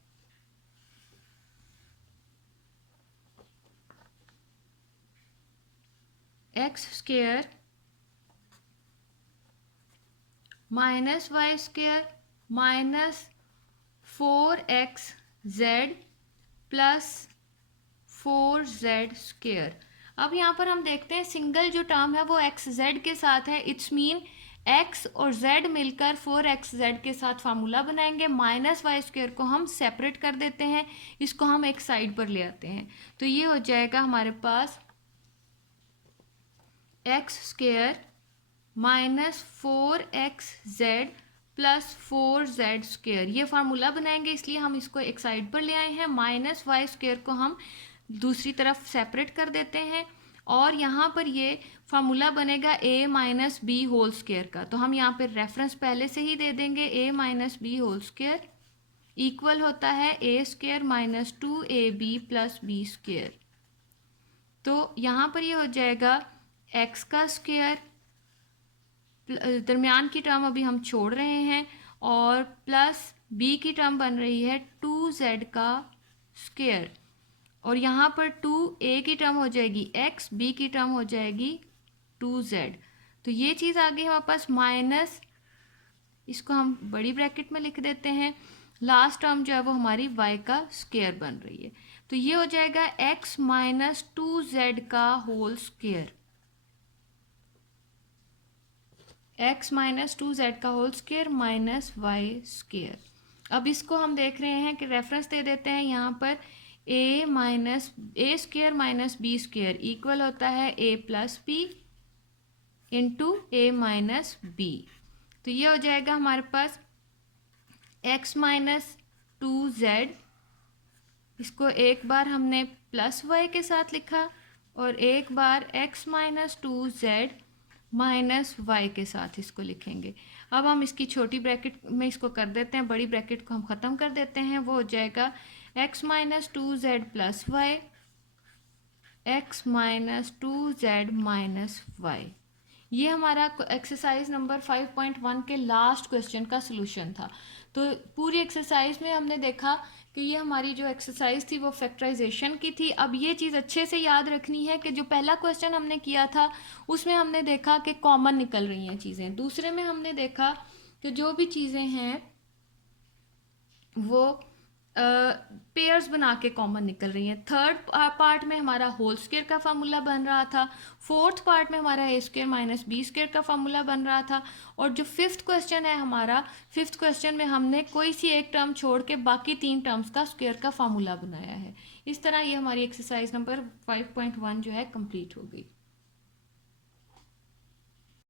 x square minus Y square minus 4xz plus 4z square. अब यहाँ पर हम देखते हैं सिंगल जो टर्म है वो xz के साथ है, इट्स मीन x और z मिलकर 4xz के साथ फार्मूला बनाएंगे। माइनस वाई स्क्वायर को हम सेपरेट कर देते हैं, इसको हम एक साइड पर ले आते हैं। तो ये हो जाएगा हमारे पास x square minus 4xz plus 4z square, ये फार्मूला बनाएंगे इसलिए हम इसको एक साइड पर ले आए हैं। माइनस वाई स्क्वायर को हम दूसरी तरफ सेपरेट कर देते हैं और यहाँ पर ये फार्मूला बनेगा a minus B whole square का। तो हम यहाँ पर रेफरेंस पहले से ही दे देंगे, a minus B whole square equal होता है a square minus 2ab plus B square. तो यहाँ पर ये हो जाएगा x का स्क्वायर, दरमियान की टर्म अभी हम छोड़ रहे हैं, और प्लस b की टर्म बन रही है 2z का स्क्वायर, और यहाँ पर 2a की टर्म हो जाएगी x, b की टर्म हो जाएगी 2z। तो ये चीज़ आ गई हमारे पास माइनस, इसको हम बड़ी ब्रैकेट में लिख देते हैं, लास्ट टर्म जो है वो हमारी y का स्क्वायर बन रही है। तो ये हो जाएगा x माइनस 2z का whole square, x minus 2z का whole square minus Y square. अब इसको हम देख रहे हैं कि रेफरेंस दे देते हैं यहाँ पर a square minus B square equal होता है a plus B into a minus B. तो ये हो जाएगा हमारे पास x माइनस 2z, इसको एक बार हमने प्लस y के साथ लिखा और एक बार x minus 2z minus Y के साथ इसको लिखेंगे। अब हम इसकी छोटी ब्रैकेट में इसको कर देते हैं, बड़ी ब्रैकेट को हम ख़त्म कर देते हैं। वो हो जाएगा x minus 2z plus Y, x minus 2z minus Y. ये हमारा एक्सरसाइज नंबर 5.1 के लास्ट क्वेश्चन का सलूशन था। तो पूरी एक्सरसाइज में हमने देखा कि ये हमारी जो एक्सरसाइज थी वो फैक्टराइजेशन की थी। अब ये चीज़ अच्छे से याद रखनी है कि जो पहला क्वेश्चन हमने किया था उसमें हमने देखा कि कॉमन निकल रही हैं चीज़ें, दूसरे में हमने देखा कि जो भी चीज़ें हैं वो पेयर्स बना के कॉमन निकल रही हैं। थर्ड पार्ट में हमारा होल स्क्वायर का फार्मूला बन रहा था, फोर्थ पार्ट में हमारा ए स्क्वायर माइनस बी स्क्वायर का फार्मूला बन रहा था, और जो फिफ्थ क्वेश्चन है हमारा, फिफ्थ क्वेश्चन में हमने कोई सी एक टर्म छोड़ के बाकी 3 टर्म्स का स्क्वायर का फार्मूला बनाया है। इस तरह ये हमारी एक्सरसाइज नंबर 5.1 जो है कंप्लीट हो गई।